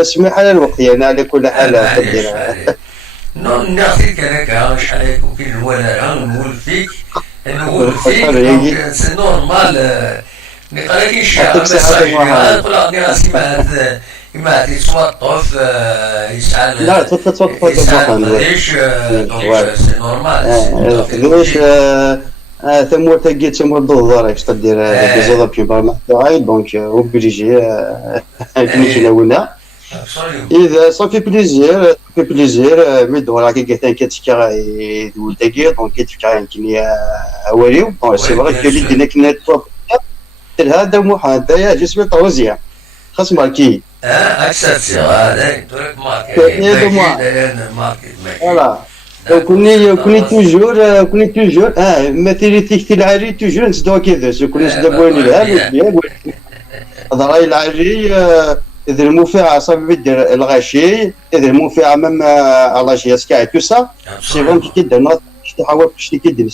سمح على الوقت يعني على كل حال ديرها نون نعطيك انا شحال يكون كاين الولاء نقول فيك سي نورمال مي قالكيش ميساج نقول لك راسي ما توطف يسعى لا توطف ليش دونك سي نورمال ليش ثم تلقيت تمر دولار اش تدير دي زودابيون برا تاعي دونك اوبليجي كني ولا إذا صافي بليزير مي دورا كي كان كتفكر دول داكي دونك كتفكر كني اوليو سي فري كو لي دينا كنا هذا محمد يا جسمي طوزيا خاص ماركي اكسبسيون هذا درك ماركي فوالا كوني توجور مثلي تيكتي العري توجور نسدو كذا كوني نسدبوني لها ضراي العري إذا الموفع صافي يدير الغاشي إذا الموفع مام على شي سكاي تو سا سي فرون كي كيدير تحاول باش كيدير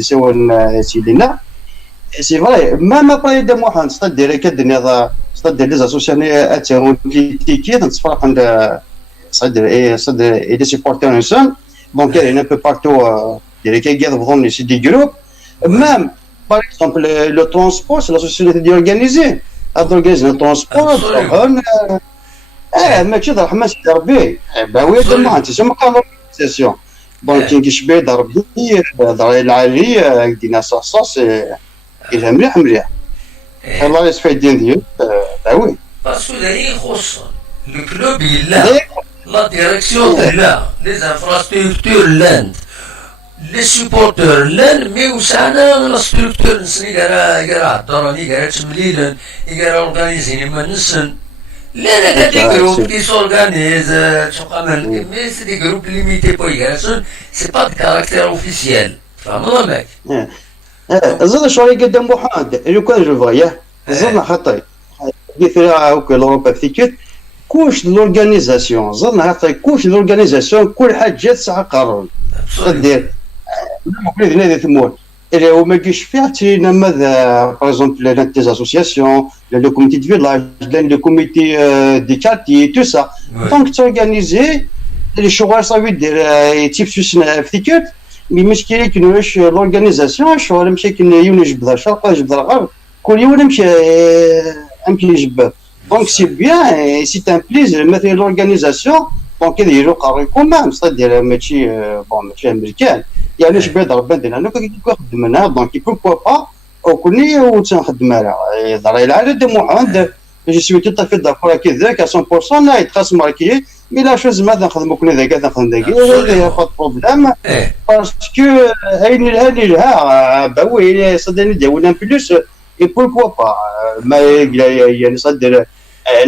سوا سيدنا سي فري مام ابري دو موحان ستدير كدير ستدير لي زاسوسياسيون اتيرون كي تنصفرق عند صدر دي سيبورتور انسان دونك il y a un peu partout des qui vont ici des groupes même par exemple le transport c'est la société d'organiser d'organiser le transport ماشي ضر حماس ربي باوي دما انت سما كان اورغانيزاسيون دونك كيشبه ضربي ضري العالي دينا صاص الى مليح الله يستفيد ديال باوي باسكو داير يخص لو كلوب يلا لا ديريكسيون لا لي انفراستركتور لاند لي سيبورتور لاند مي وسعنا لا ستركتور نسني يقرا الدراني يقرا تمليلا يقرا اورغانيزين ما نسن لا كادي جروب كي سورغانيز تقامل مي سي دي جروب ليميتي بو يقراسون سي با دو كاركتير اوفيسيال فهمنا ماك زاد شويه قدام محمد لو كان جو فايا زاد خطي قلت لها هاكا لوروبا فيكت كوش لورغانيزاسيون زدنا حتى كوش لورغانيزاسيون كل حاجه تسعى قانون دير ممكن هذه تموت اللي هو ما يجيش فيها تينا ماذا باغ اكزومبل لان دي اسوسياسيون لو كوميتي دو فيلاج لو كوميتي دي كارتي تو سا دونك تورغانيزي اللي شغل صافي دير تيب سوسنا فيكت مي مشكله كنوش لورغانيزاسيون شغل مشي كن يونج بدا شرق جبد الغرب كل يوم نمشي يجبد دونك سي بيان سي ان بليزير مثلا لورغانيزاسيون دونك يديرو قاري كومام صدير ماشي بون ماشي امريكان يعني اش بيض ربان ديالنا انا كنخدم منها دونك بوركوا با وكوني وتنخدم معاها ضري العدد محمد جو سوي تو طافي داكور كذاك 100% لا يتقاسم ماركي مي لا شوز ماذا نخدمو كنا ذاك نخدم ذاك يا با بروبليم باسكو هاين لها باوي صدقني داولنا بلوس اي بوركوا با ما يعني صدر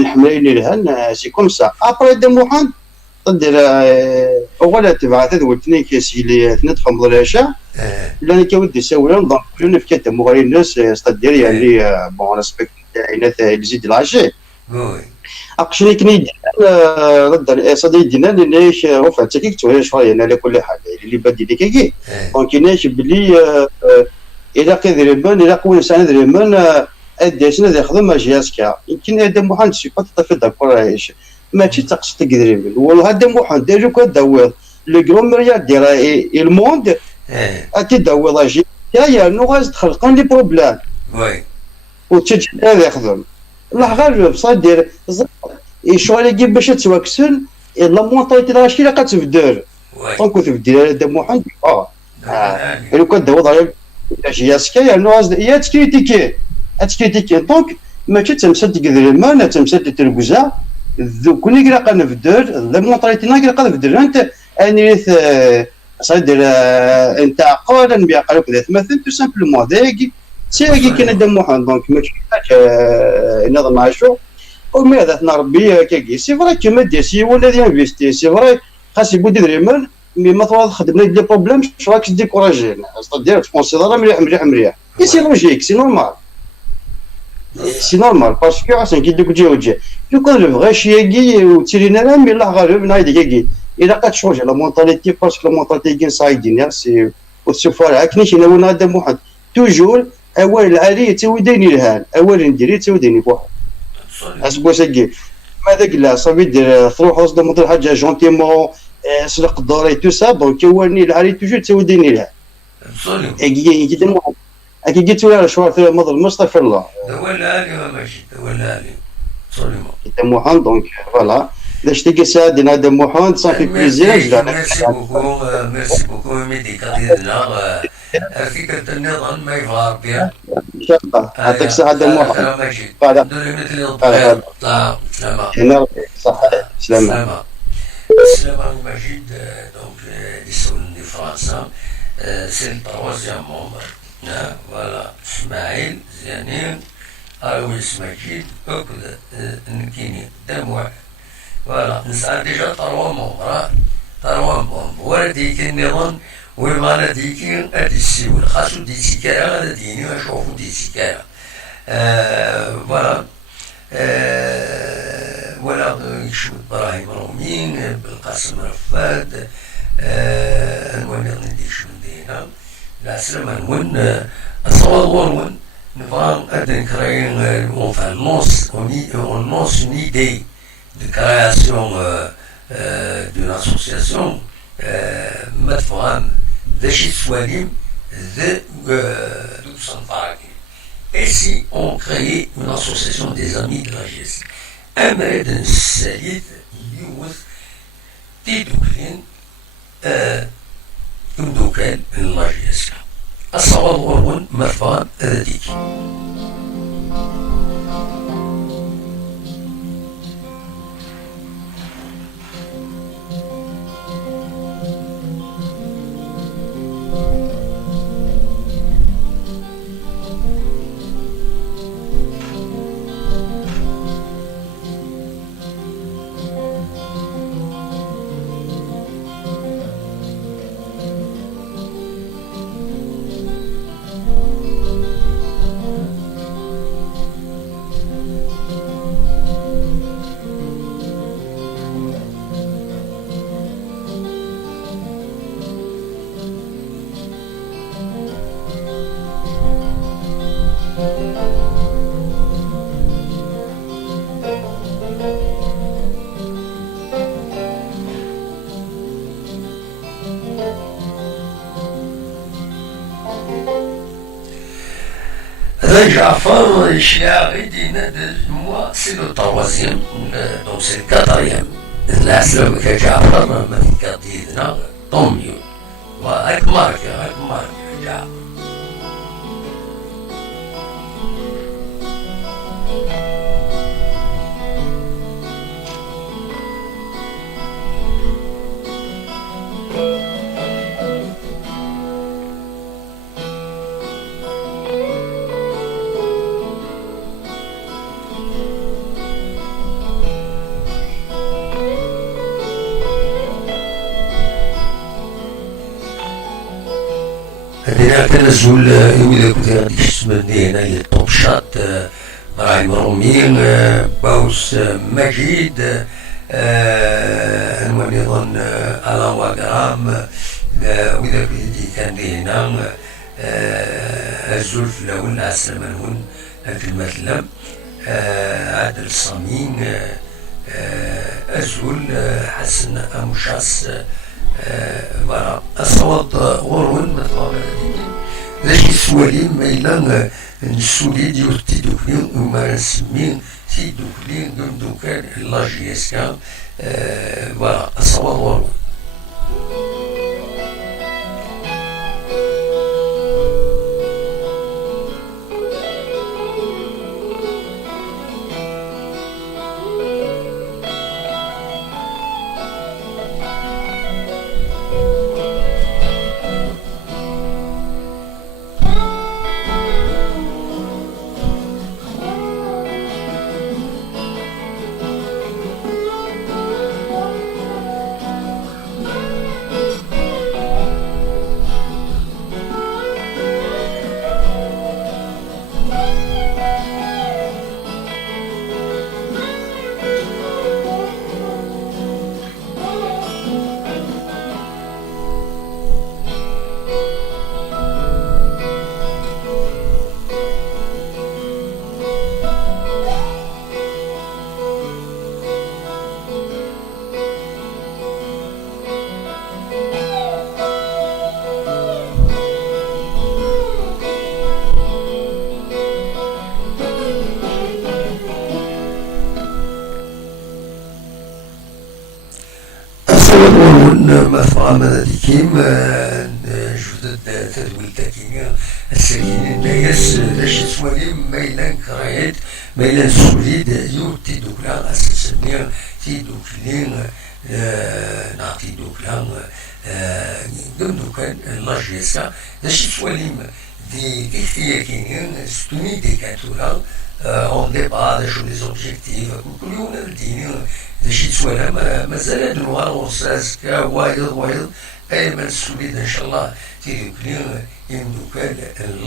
نحملين الهن سي كوم سا ابري دي محمد صدر اولا تبعث ذولتني كيسي اللي تندخل العشاء لاني كودي ساولا دونك كلنا في كتاب مغاري الناس صدر يعني بون ريسبكت تاعنا يزيد العشاء اقشني كني رد صديق دينا ليش رفع تكيك تو شويه على كل حاجه اللي بدي لك كي دونك ناش بلي الى قدر بان الى قوي انسان قدر بان اديسنا يخدم جياسكا يمكن هذا محمد سي با تطفي داكور عايش ماشي تقصد تقدر بان وهذا محمد ديجو كداوض لو غرومير ديال الموند اتداوض اجي يا نو غاز تخلقن لي بروبليم وي وتجي هذا يخدم الله غير بصدر الشغل يجيب باش تواكسل لا مونطاليتي راه شي لا كتبدل دونك تبدل هذا محمد لو كداوض على جياسكا يعني هي تكريتيكي دونك ماشي تمسد تقدر ما تمسد تركوزا كوني كرا قنفدر لا مونطاليتي كرا قنفدر انت انيث صدر انت عقلا بيعقلك ذات مثلا تو سامبلومون داكي سي كاين دم محمد دونك ماشي نظم عاشو وماذا نربي كاكي سي فري كيما ديسي ولا ديال انفيستي سي فري خاص يبود دريمون مي ما تواضع خدمنا دي بروبليم شو راك ديكوراجي صدر تكونسيدرا مليح سي لوجيك سي نورمال سي نورمال باسكو عشان كي دوك جي لو كان الفغي شياكي وتيرينا لا مي الله غالب نايد كاكي الا كتشوج على مونطاليتي باسكو لا مونطاليتي كاين صايدين سي وتسوفر هكنيش انا وانا هذا واحد توجور اول العالي تسوي ديني الهان اول نديري تسوي ديني بواحد اسبوع ساكي ماذا قلا صافي دير تروح وسط مدير حاجه جونتيمون سلق الدوري تو سا دونك ولني العالي توجور تسوي ديني الهان اكي جدا واحد اكي جيت ولا شوار في مضر مصطفى الله ولا ماشي ولا صوليمون جدا محمد دونك فوالا باش تلقى سعد هذا محمد صافي بليزير ميرسي بوكو ميدي كديرنا فكرة النظام ما يفار بها ان شاء الله يعطيك الصحة محمد ماشي فوالا ندير بخير سلامة سلامة سلامة مجيد دونك يسولني فرنسا سي التروازيام مومبر فوالا اسماعيل زيانين أويس مجيد أكد نكيني دموع فوالا نسعى ديجا تروا مومبر وردي كنظن وما نديكي هادي السيول خاصو ديتيكايا غادا ديني غنشوفو ديتيكايا فوالا ولا يشوف إبراهيم رومين بالقاسم رفاد نولي غندي شو ندينا لا سلامة نون الصواب ورون نبغى نكري on lance une idée de création d'une association مدفوعة ذا شي سواليم ذا دوسان فراكي. Et si on crée une association des amis de la GES أمرد السيد يوث تيدوكلين يمدوكال لا GES الصواب ورون مدفوعة ذاتيكي. Jafar Chiari dina de moi c'est le troisième donc c'est le quatrième la seule que Jafar ma dina tant mieux avec marque Jafar. هذه تنزل يوم ذاك ديك السمنة هنا هي الطوب شات راي مرومين باوس مجيد نظن على وغرام وإذا بدي كان هنا الزلف لون عسلمنون كلمة لم عادل صمين أزول حسن أمشاس voilà أصوات غرون مثلا لاش سوالي ميلا نسولي ديال تيدوكلين وما نسمين تيدوكلين دوكان لا جي اس كا voilà أصوات غرون مثلا ذيكيم جدد تدويل تاكينيا الساكنين الناس لاش تسوالي ميلان كرايت ميلان سوليد يوتي دوكلا اساسنيا تي دوكلين نعطي دوكلا دوكان لاجيسا لاش تسوالي دي كيكيا ستوني ديكاتورا on débat des objectifs كل يوم الدين شي تسوالا مازال هاد النوار ونساس وايض ايمن السوليد ان شاء الله تيدوكلي يمدوكال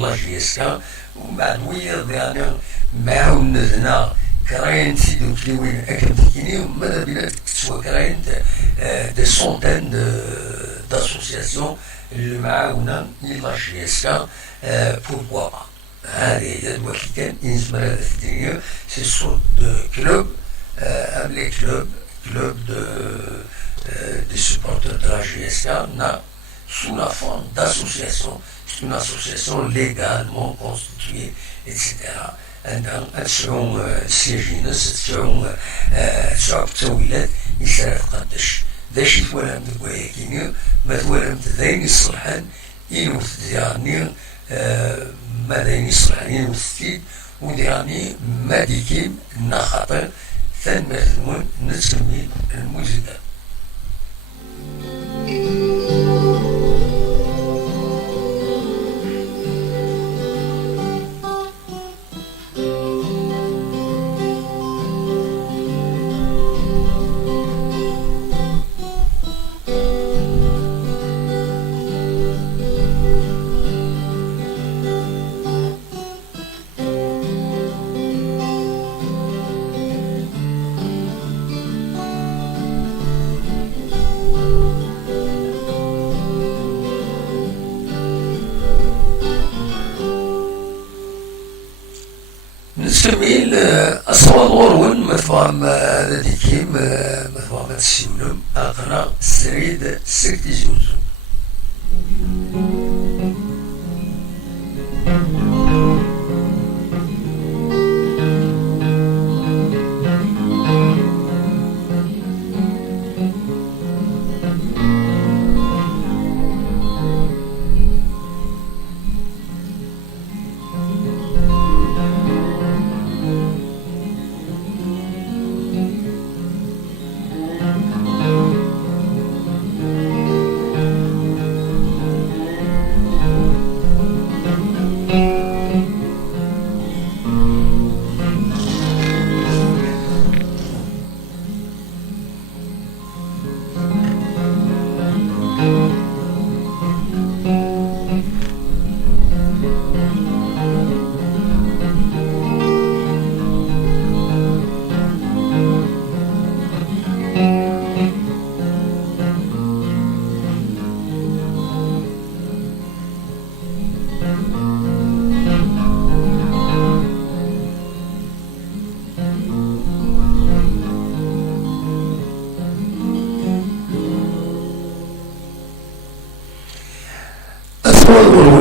لا جي اس كا ومن بعد ويض يعني معاون نذنا كراين تيدوكلي وين اكن تكيني ماذا بينا تسوى كراين دي سونتين داسوسياسيون اللي معاونا لا جي اس كا بوركوا با هذه هي الوقت كان ينزمر هذا الدنيا سي صوت دو كلوب les clubs des supporters de la GSK sous la forme d'association, c'est une association légalement constituée, etc. selon سيجينا ستشعون شعب تسويلات يسرف قدش داش يتولم تقويكيني ما تولم تذين الصلحان ينوث دياني ما ذين الصلحان ينوث تيد ودياني ما ديكيم نخاطر ثان مثلون نسمي الموسيقى نسميل أصوات غرون مفهوم ذاتيكيم مفهوم السيولم أقرأ سريد سكتي زوزو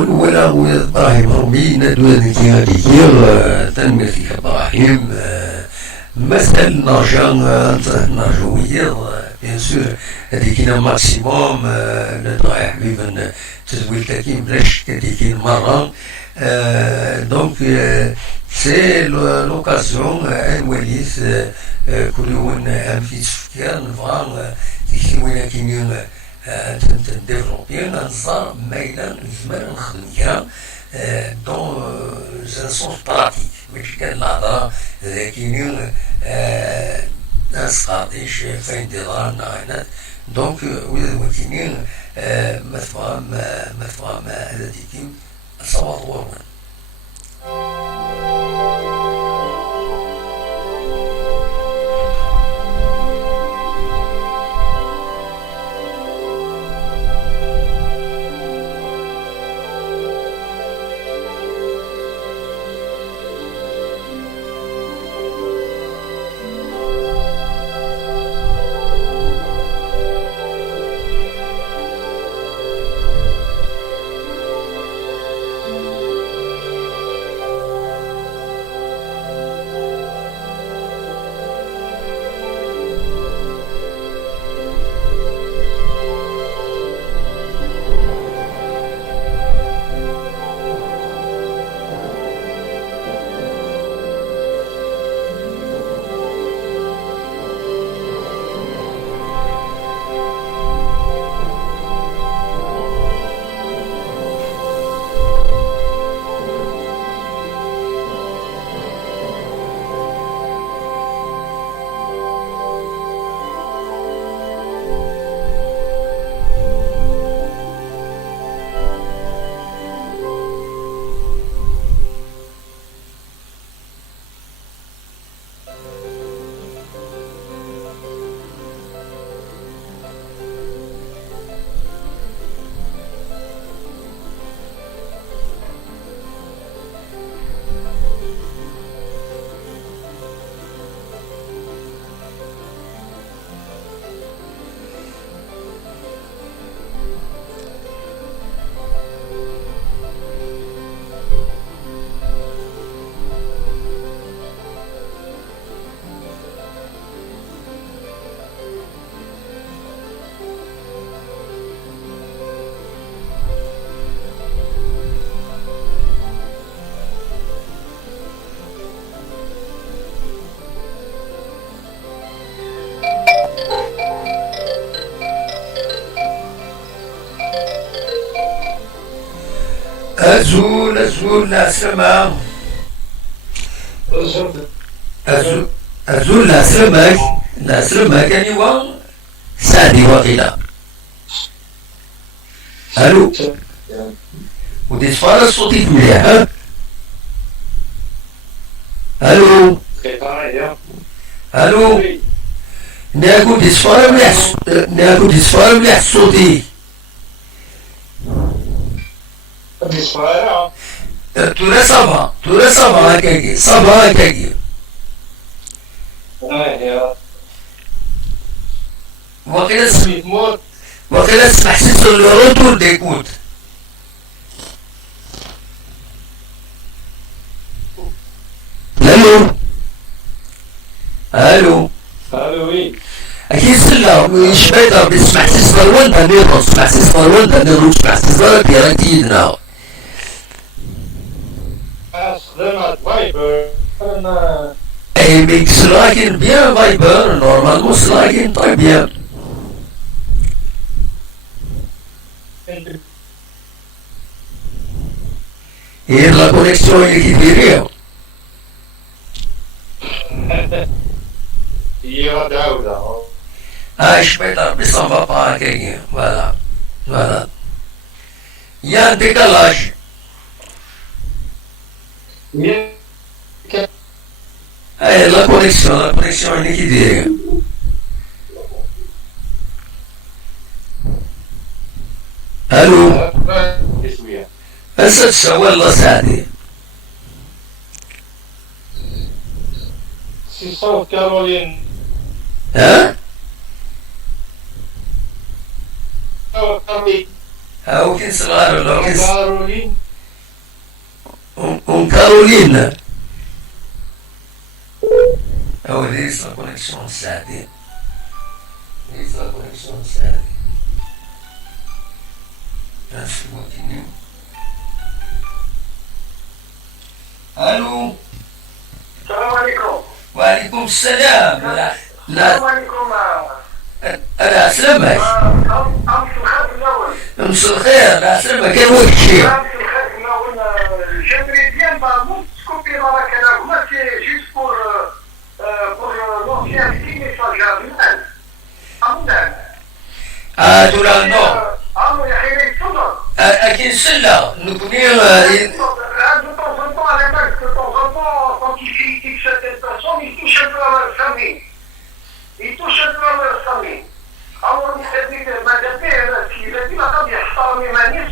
ولا إبراهيم رمي ندوان كيغاديكيغ تنميرتك إبراهيم مثل نرجويض بيان سور هذيكينا ماكسيموم ندوى حبيبا تزويل تاكين بلاش هذيكين مرة دونك سي لوكازيون انواليث كل يوم في تفكير نبغى ديك وين كاينين نديفلوبي نصار مايلا نزمر نخدم كرا دون ان سونس براتيك ماشي كان الهضره كاينين ناس قاطيش فين ديران ناينات دونك كاينين ما تفهم هذا ديكيم صوت ورون أزول العسلامة أزول العسلامة كان يوا سعدي واقيلا ألو ودي صفارة صوتي مليح ها ألو ألو ناكو دي صفارة مليح صوتي تورا صافا هكاكي صافا هكاكي وقيلا سمح سيسو الروتور ديكوت الو وي اكيد سلا شبيطة بسمح سيسو الوالدة نيرو سمح سيسو الوالدة نيرو سمح سيسو الوالدة نيرو Et mais slagen bien Viber, normalement slagen très bien. Et la connexion est équilibrée. Ah, je peux mais ça ne va pas à quelqu'un. Voilà. Il y a un décalage. La connexion è equilibrata. الو اسد والله سعدي سي صوت كارولين ها كارولين هاو كين صغار ولا كين كارولين كارولين هو ليس لا كونيكسيون سعدي ليس لا كونيكسيون سعدي نفس الوقت الو السلام عليكم. وعليكم السلام لا السلام لا عليكم. لا اسلمك أمس الخط الأول. امس الخير لا اسلمك كان وجهي أمس الخط الأول. J'aimerais bien couper dans la canal. Moi, c'est juste pour l'ancien petit message à Moudane. À Moudane. دولا نو عمو يا حبيبي تفضل. اكيد سله نكونير De temps en temps, à la base, de temps en temps, quand il critique certaines personnes, il touche un peu à leur famille. Il touche un peu à leur famille. Alors, il s'est dit, madame, s'il a dit, madame, il y a Starmi Manis.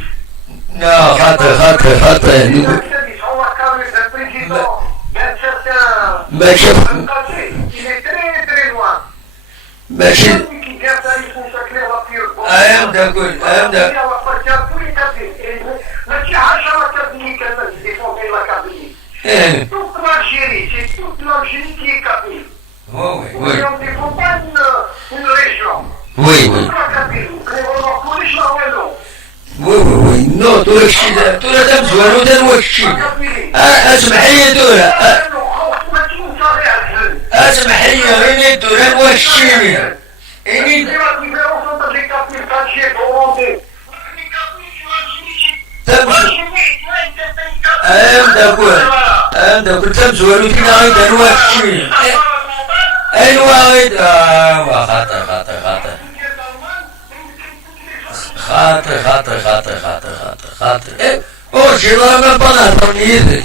لا خاطر Il a dit, on va quand même un président d'un certain ما شاف passé. Il est très, très loin. ماشي Celui qui vient ça, il consacrer la pire. ايام داكل ايام Il داكل appartient à tous les Kabyles. Mais tu as jamais Kabylie quand même, défendre la Kabylie. ايه Toute l'Algérie, c'est toute l'Algérie qui est Kabyle. وي On وي ne défend pas une région. وي Toute وي la Kabyle. On va courir sur l'eau. وي نو دورك شي دورة دم زوالو دار وشي اسمح لي دورة اسمح لي غير دورة وشي اني ايام داكل دم زوالو فينا غير دار وشي ايوا غير خاطر ايه او شي لا ما بنهضر يدك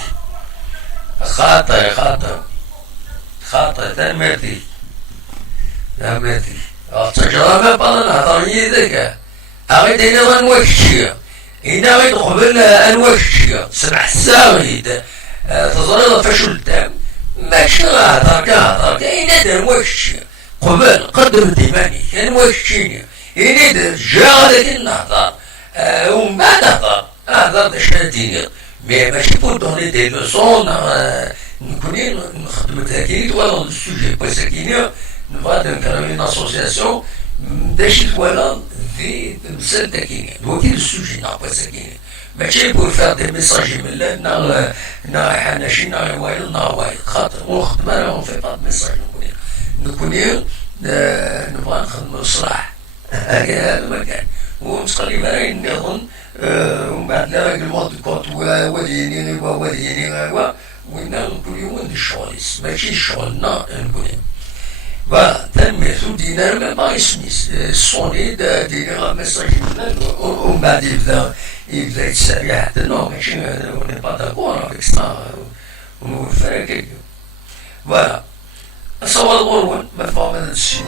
خاطر تمرتي تجربة ما بنهضر يدك اغيد انا غنوشي هنا غيد قبل انوشي سمع الساغيد تظل فشل الدم ماشي هضرك هنا دار وشي قبل قدم ديماني كان وشيني هنا جا غاديك النهضر ومن بعد هضر شاديني مي ماشي بور دوني دي لوسون نكوني نخدم تاكيد ولا السوجي باساكيني نبغى نكرم اون اسوسياسيون داش ولا في مسال تاكيني وكيل السوجي نا باساكيني ماشي بور فار دي ميساجي من لا نا حناشي نا والو نا وايد خاطر ونخدم انا اون في با ميساج نكوني نبغى نخدم الصلاح هذا المكان ومسقلي باين نظن ومن بعد لا راجل دو كونت وديني وين كل يوم الشغليس ماشي شغلنا نقولي فوالا تنميتو دينا ما يسميس الصوني دينا ميساج ومن بعد يبدا يتسارع حتى نو ماشي اوني با داكور افيك سا ونفرق كيكو فوالا نصور الغرون ما فهم هذا الشيء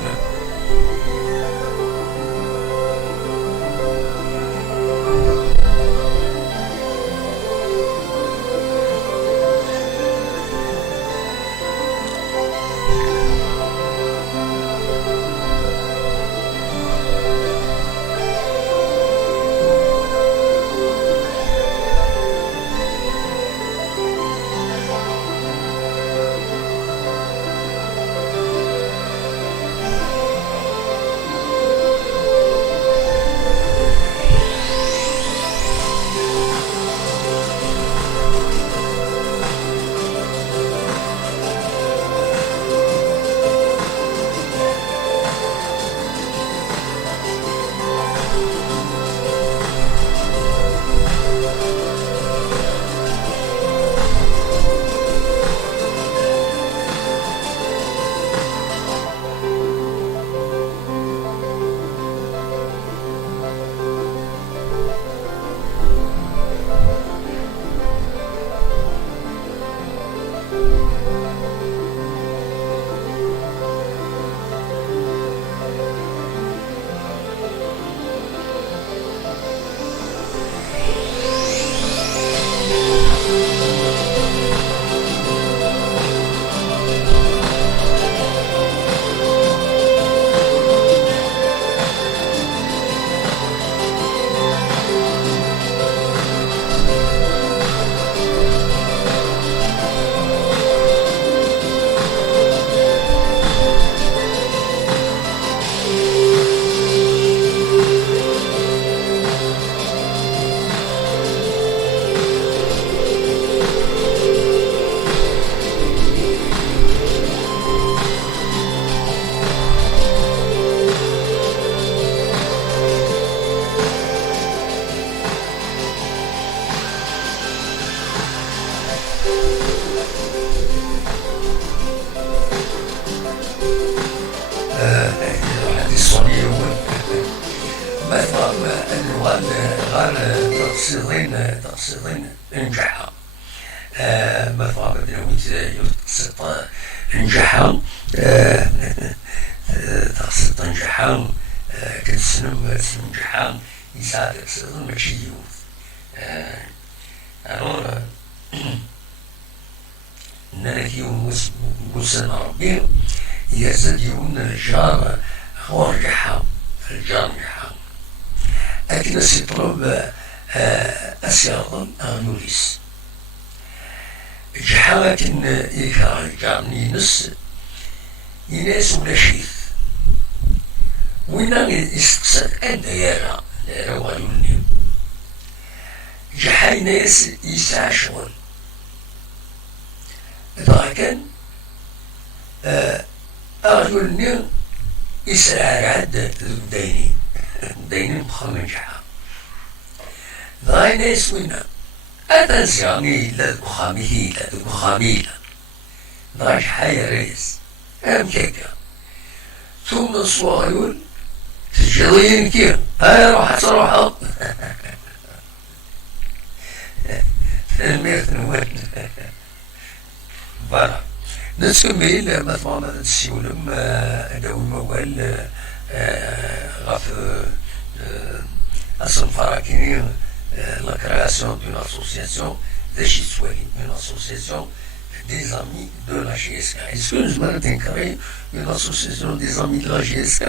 صليون مثلا الوان غير تقصيدين نجحها مثلا بدنويت يقصد نجحها تقصد نجحها كنسلم نجحها يساعد تقصد ماشي يوث alors نالك يوم وسن ربي يزد يوم الجار هو نجحها الجار نجحها أكن سيطلب أسياضا أغنوليس جحا كن يكره الجار نينس يناس ولا شيث وينا يستقصد أن يرى وغيولني جحا يناس يسعى شغل إذا كان أغيولني يسعى عاد ديني مخمن جحا ذا يناس وينا أتنسياني لا بخاميلة ذا جحا يريس أم كيكا ثم الصوايون تجرين كير روح الميرت نوال فوالا نسمي مثلا السيولم داو الموال غاف أصل فراكيني la création d'une association de Chitswali, une association des amis de la GSK. Est-ce que je m'arrête créer une association des amis de la GSK?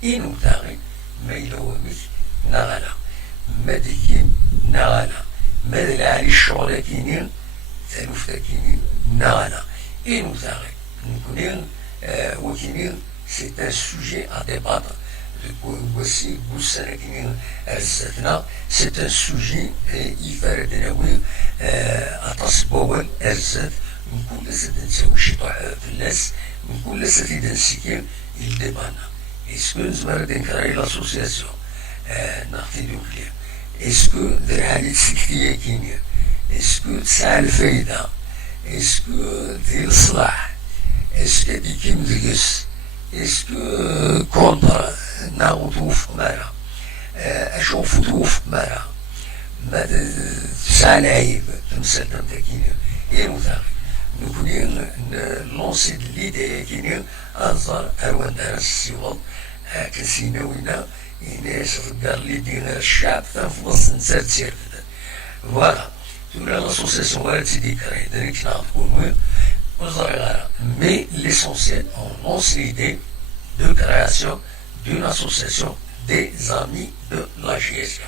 Inutari, Meilomi, Nagala, Medikim, Nagala, Medlali Shorekini, Zeluftakini, Nagala, Inutari. Nous connaissons, Wikini, c'est un sujet à débattre. Voici, vous savez, c'est un sujet يفرد نوي أتصبوا أرزت من كل سنة نسوي شي طاح في الناس من كل سنة نسيكي يلدبانا إسكو زمرة نكراي لاسوسياسيون نعطي دوكليا إسكو درعالي تسكتية كينيا إسكو تسعى الفايدة إسكو دير الصلاح إسكو دي كيم درقس إسكو كونترا ناغوطوف مارا أشوفوطوف مارا ما تسعى العيب تمثل تمتاكينيا إيرو ثاغي نكوني لونسي ليدي كينيا أنظر أروان دارس السيوط كنسينا وينا يناس رجال ليدي غير الشعب تنفلص نسال تسير فوالا تولا لاسوسيسيون غير تيدي كراي دانيك نعرفون mais l'essentiel, on lance l'idée de création d'une association des amis de la GSK.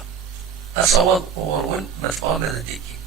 À savoir, on va mettre en œuvre des équipes.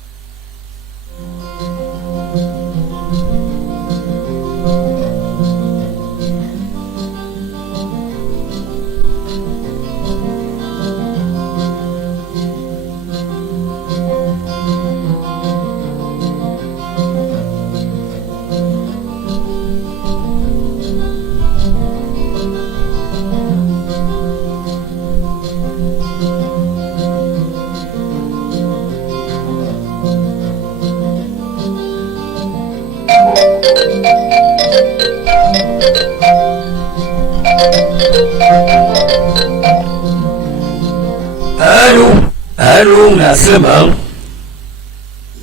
الو نسمع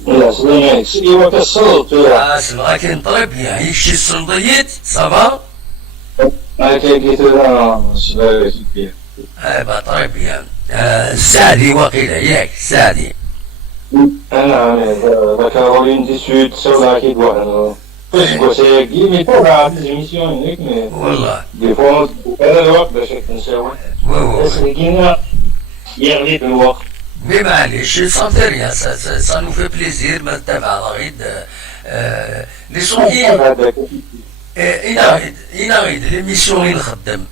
لا سلامة سيما كالصوت سمع كاين طريب يعني شي الصنديات صافا كي ترى سلامة كبير با طريب يعني السعدي وقيلة ياك السعدي انا ذاك رولين دي سود سولا كي بوحنا فاش سيكي مي تابع هاد الميسيون هيك والله دي فون هذا الوقت باش نساوي بس لقينا يغلب الوقت Mais معليش ça fait rien, ça nous fait plaisir ما تتابع غيد لسونيين ينغيد ليميسيون اللي نخدم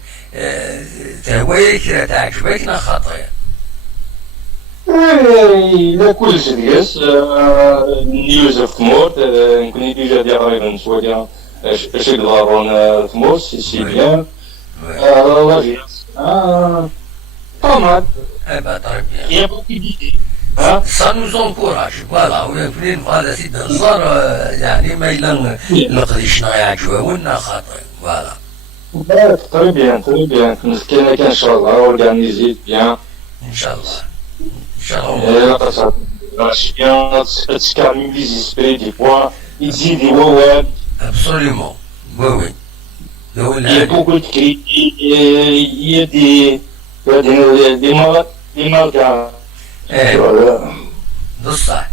تهوايك تعجبك خاطر إلا كلش دياس نيوز في تمورت نكوني ديجا ديال شوية اش يقدرون تمورت سي بيان لاجيس طماط ça nous encourage voilà وين فوالا سيدنا الزهر يعني ما يلا نقدر شنو يعجبه ونا خاطر فوالا Ouais, très bien, très bien. Quelqu'un qu'Inch'Allah, organisé bien. Inch'Allah. Et là, ça, la chien, c'est quand même des esprits, des fois, il dit des ouais, Absolument. Oui, oui. il y a beaucoup de critiques, il y a des malgaches. Eh, Voilà. ça.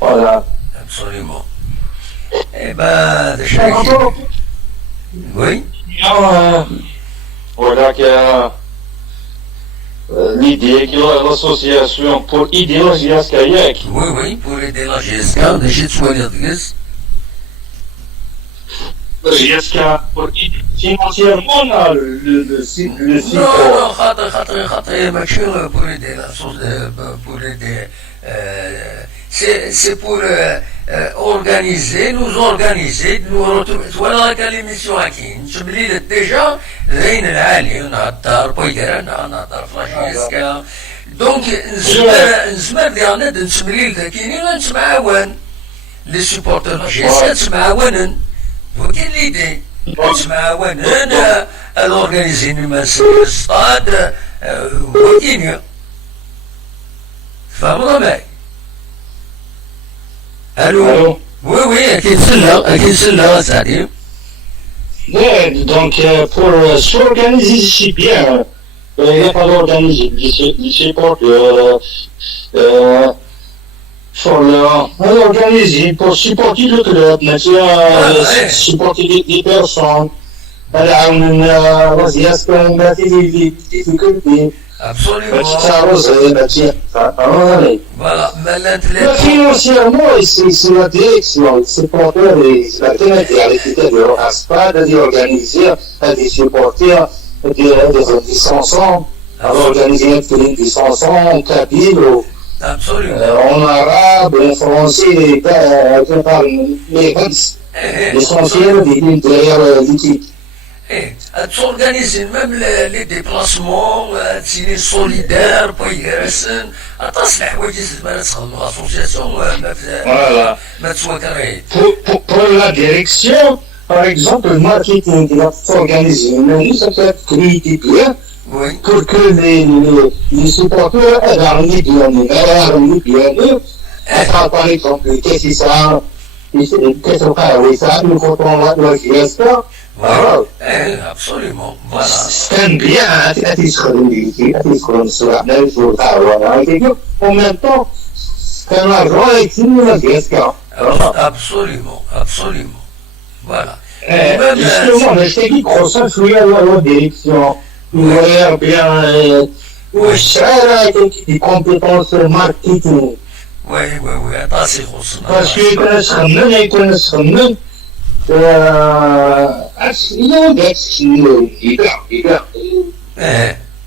Voilà. Absolument. Eh ben, oui. Voilà que l'idée que l'association pour idéologie à Kayak, Oui, oui, pour aider la GSK, déjà de soigner de gaz. GSK pour financièrement le site. Non, non, خاطر ماشي pour aider la pour aider. C'est pour organiser, nous retrouver. Voilà que l'émission qui nous déjà, Zayn al-Ali, on a Dar, Poydera, on a Dar Fragiska. Donc, نسمع ديالنا نسمري لكن نسمعون les supporters de GSK نسمعون وكاين l'idée نسمعون à organiser une masse stade وكاين فهمنا معي الو oui oui اكيد سله سعدي. Ouais, donc pour s'organiser si bien, il n'y a pas d'organiser les supporters. Pour l'organiser, pour supporter le club, supporter les personnes, les difficultés. Absolument. Voilà, Mais financièrement, c'est la direction, les supporters et la thématique d'organiser des supporters, des chansons, organiser des chansons en kabyle, en arabe, en français, l'essentiel derrière l'équipe. S'organiser même les déplacements, c'est solidaire, pour y rester, تصلح حوايج زعما تخدم l'association Voilà. ما تسوى كرهيت. Pour la direction, par exemple, le marketing qui va s'organiser, ça peut être critiqué pour que les supporters aient bien, par exemple, qu'est-ce que ça, nous comptons la GSK. Voilà. Absolument. Voilà. C'est bien, en même temps, c'est un argent et la GSK. Absolument. Voilà. Justement, mais je t'ai dit qu'on s'influait à la direction. Nous voyons bien des compétences marketing. Oui, attention. Parce qu'ils connaissent même.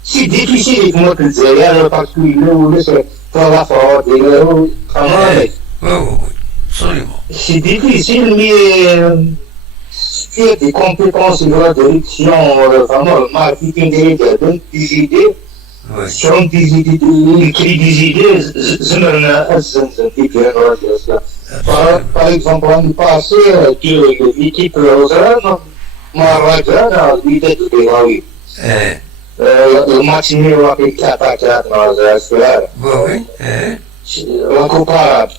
C'est difficile avec moi de le dire parce qu'il voulait se faire la faute, Oui, absolument. c'est difficile, mais tu as des compétences de la direction, vraiment le marketing des idées. Sur des idées, écrit des idées, par exemple, l'année passée, l'équipe Lausanne, Maharaja, l'idée de Béraoui. Le match nul avec 4-4 dans la sphère. Oui. La Coupe arabe.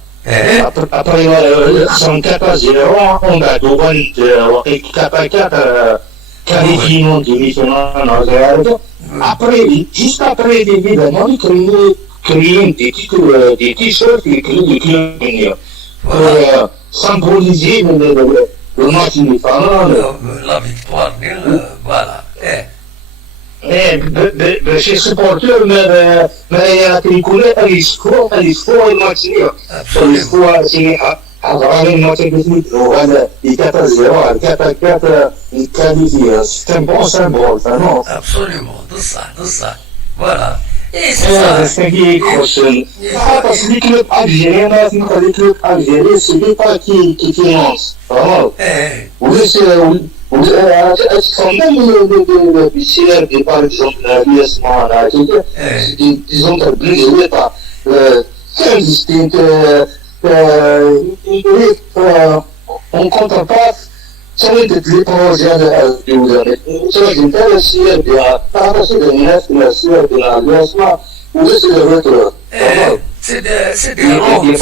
Après, son 4-0, on a doublé avec 4-4 qualifiant divisionnaire dans la après, juste après, évidemment, ils créent des t-shirts et des clubs pour symboliser le match du final. La victoire, voilà. Chez supporters, mais il y a des couleurs, l'espoir et le match nul. L'espoir, c'est avoir une match de suite, les 4-0, 4-4, ils qualifient. C'est un bon symbole, non? Absolument, de ça. Voilà. Et c'est ça. ça. C'est qui est prochain. Parce que les clubs algériens, c'est l'État qui finance. Vraiment. Oui, c'est même le budget, par exemple, l'USMA, disons que plus l'État, c'est distinct. En contrepartie, تولدت لي بروجي هذا الجوده تولدت انت السير ديال تعرف الناس السير ديال الاسماء وليس الريتور C'est des rondes,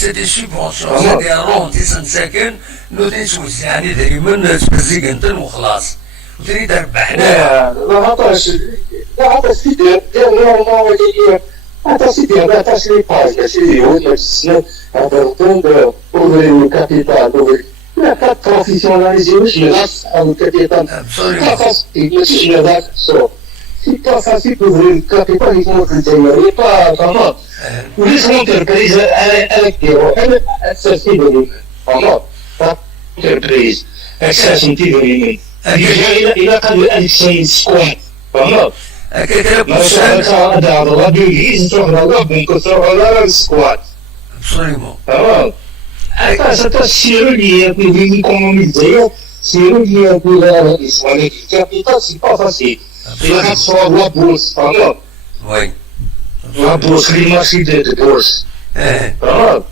c'est des subventions, c'est des rondes تسنسكن نودي توزعني دائما تبزيق انت وخلاص وتريد ربحنا ما عطاش سيدي نورمالمون هذا سيدي هذا عطاش لي باج سيدي هو السنة هذا الطن اوفري الكابيتال لا كتروفيسيوناليزي مش ناس او الكابيتال ماشي هذاك سو c'est pas facile d'ouvrir le capital, il faut que il n'est pas vraiment. Ou les entreprises avec des roches accessibles, vraiment, pas entreprise accessible. Il a quand même un squat, vraiment. هذا الراديو يجي يصير هذا بنكسر على السكوات. Absolument. تمام. هذا السيرو اللي يبغي يكونوميزي، السيرو اللي يبغي يسوي الكابيتال سي با فاسيل. Il y a soit la bourse, pardon. Oui. La bourse, les marchés de bourse. Pardon.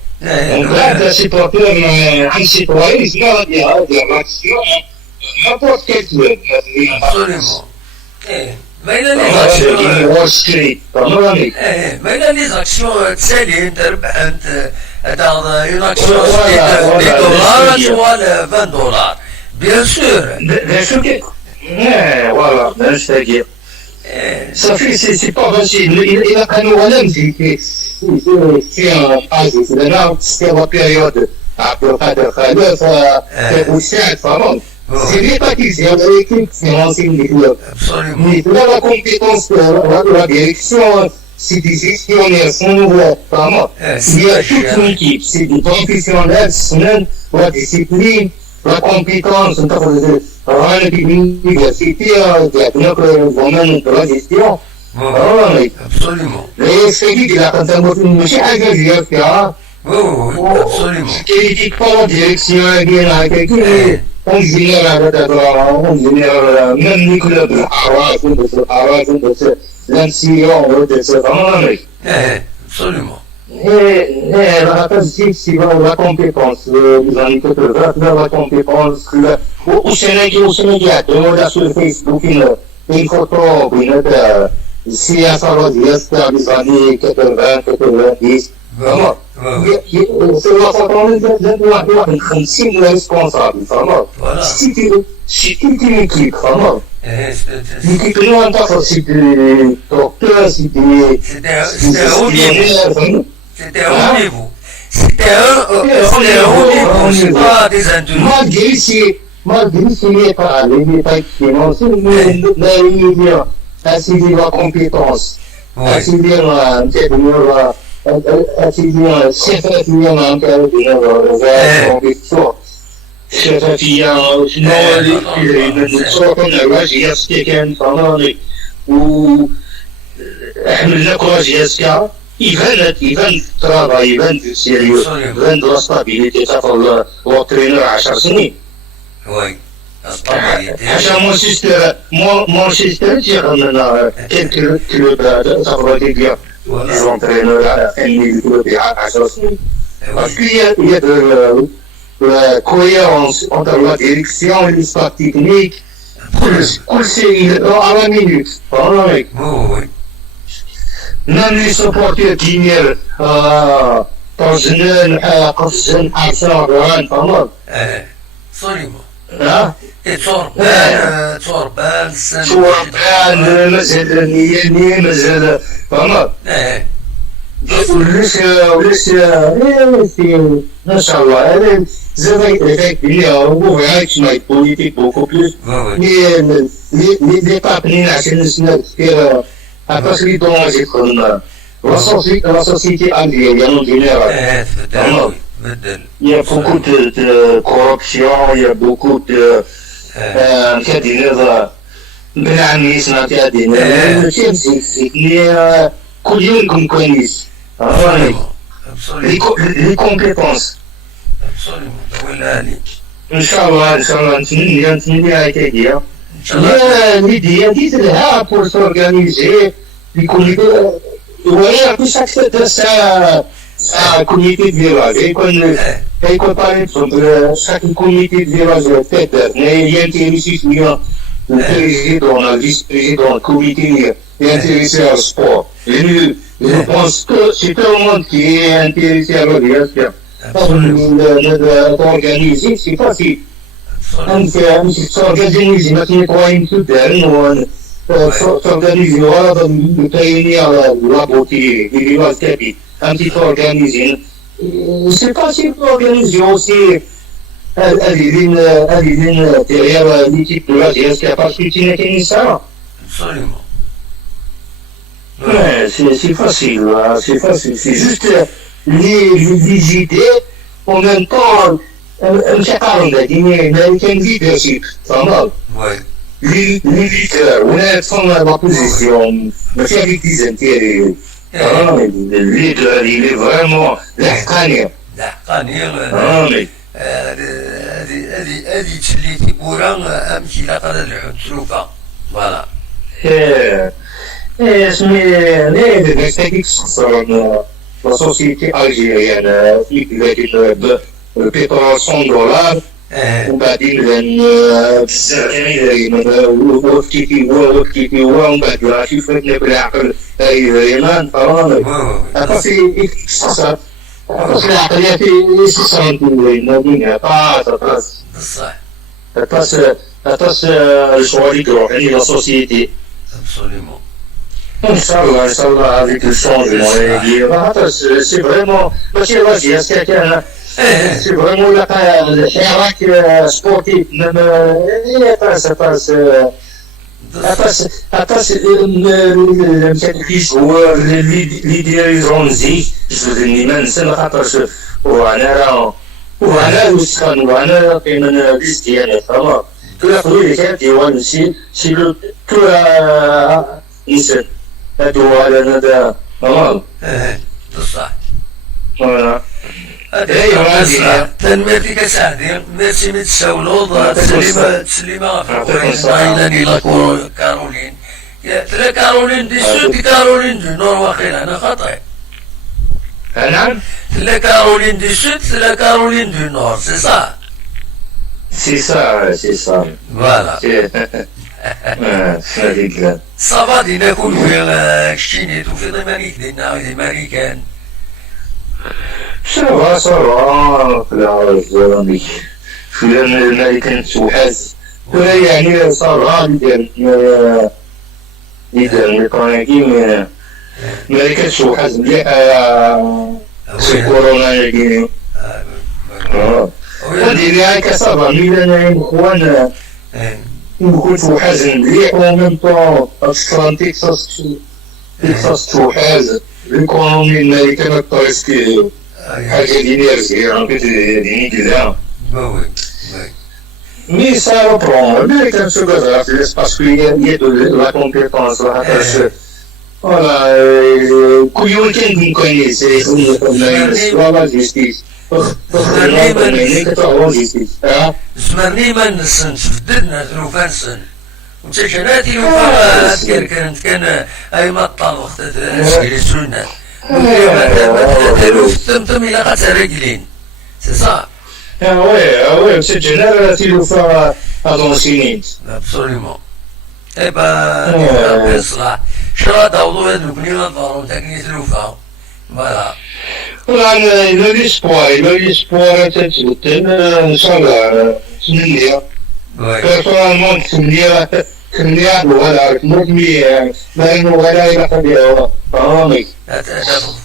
Donc là, c'est pas peur, un citoyen, il y a des actions, n'importe quel club. Absolument. Mais il a les actions. actions. Wall Street, pardon. Mais il a les actions, تسالي انت ربحت une action des dollars, tu vois le 20 $. Bien sûr. Bien sûr que. Voilà, c'est-à-dire. Ça fait, c'est pas facile. Il a quand même c'est un âge, c'est la période à peu près de Khalef, ou 7, vraiment. C'est les pâtissiers, l'équipe financière des clubs. Mais là, la compétence de la direction, c'est des gestionnaires, sont vraiment. Il y a toute une équipe, c'est des professionnels, la discipline, la compétence, l'université, notre domaine de la gestion. Absolument. Et c'est lui qui a quand même une chère فيها. Oui, absolument. Qui prend la direction, bien à quelqu'un. On génère même les clubs de Haras, de l'Ancien, de ce vraiment. Absolument. Et la capacité, c'est la compétence, les années 80, la compétence, au Sénégal, sur Facebook, une photo, si à Salodias, les années 80, 90, vraiment. C'est la photo de 50 responsables, vraiment. C'est tout une équipe, vraiment. L'équipe alimentaire, c'est des docteurs, c'est des haut niveau. C'était un haut niveau. C'était un haut niveau, c'est pas des industries. Malgré les détails financiers, mais il y a assez de la compétence, assez de la chef de compétition. شفافية صوت الواجهة كان فنادق وحملنا كواجهة يبان ترابا يبان سيريو يبان لا ستابيليتي تاع لوطرينور 10 سنين وي حاشا مانشستر تيغنى كان كلوب تاع ديال لونطرينور اللي كلوب 10 سنين باسكو il y a de la cohérence entre la direction et le staff technique, à la minute. Même les supporters qui viennent طرزنان قفزن حرسان رهان فهمت؟ صريمو ها؟ توربان مازال نية مازال فهمت؟ ما شاء الله زاد هو عايش مع البوليتيك بوكو بلوس مي بابنين عشان نسنا كثير عطاش لي دونجي يدخل la société indienne en général. Il y a beaucoup de corruption, il y a beaucoup de بالعميس ما كادين سيكني كل يوم كويس لي كومبيتونس ان شاء الله نتمنى هكايا l'idée ديت لها بور سورغانيزي يكون ولا chaque un comité de village. Et qu'on par exemple, chaque comité de village tête, il y a intéressé le président, le vice-président, le comité est intéressé au sport. Et je pense que c'est tout le monde qui est intéressé à l'organisation. D'organiser, c'est facile. S'organiser, maintenant, quoi, une souterraine, s'organiser, voilà, de réunir la beauté, les villages capites, un petit peu organisé. C'est facile d'organiser aussi. Derrière l'équipe de la GSK, parce que tu n'es qu'un ça. Absolument. Ouais, c'est facile, c'est facile. C'est juste les idées, en même temps, chaque année, il y a un leadership, pas mal. Oui. Les leaders, on a la position, mais c'est avec des intérêts. Le leader, il est vraiment l'Afghanien. l'حقاني هذه تسليتي بورا امشي لقد العنسوفه فوالا. La société algérienne, qui est le pétrole $100, وبعدين ومن بعد شوفنا بالعقل ايمان فرامل اتصي اكتساب اتصي العقلية في سيسان المدينة اتص بصح اتص الشواليك روحاني لا سوسيتي absolument. ان شاء الله avec le changement c'est vraiment ماشي راجي كان c'est vraiment الحراك سبورتيف أتاس في جوار اللي ديريجون زي جوزني ما ننسى خاطرش وأنا وسخن وأنا كاين ليس ديالي فما كل خويا كان ديوان شي كل إنسان هادو على هذا فما بصح فوالا تنميتك سعدي ميرسي من السولوض تسليمة في القريش إلاني لا كارولين تلا كارولين دي سود كارولين دي نور واخير أنا خطأ نعم تلا كارولين دي سود تلا كارولين دي نور سي صا c'est ça فوالا هذيك صافا دينا كل في شتينيت وفي ضمانيك دينا الأمريكان Ça va, لا زلمي في الأمريكان سوحاز يعني صار يدير ميكانيكي الأمريكان سوحاز مليح سي كورونا يجيني وديري هاكا صافا ميلان إخوان يكون سوحاز مليح ومن طون أصلا تكساس سوحاز الإيكونومي الأمريكان الطريسكي حاجة دينيرزي ديني كذا مي سا روبرون الأمريكان سو كازاس باسكو يد لا كومبيتونس فوالا كل يوم كان نكونيسي لا جيستيس زمرني ما نسن تفددنا ثلوفان سن ومتشناتي لوفا كان أي ما الطبخ تسكيلي سنة تلوف تمتم إلى قتل رجلين سي صح وي مسجلة تلوفا هذون سنين absolument إيه با بيصلح شرا داوضو هاد البنية ضارو تاكني تلوفا فوالا l'espoir تتبدل إن شاء الله سنية personnellement سنية ولا مطمي ما إنه ولا إلى قبيلة فهمي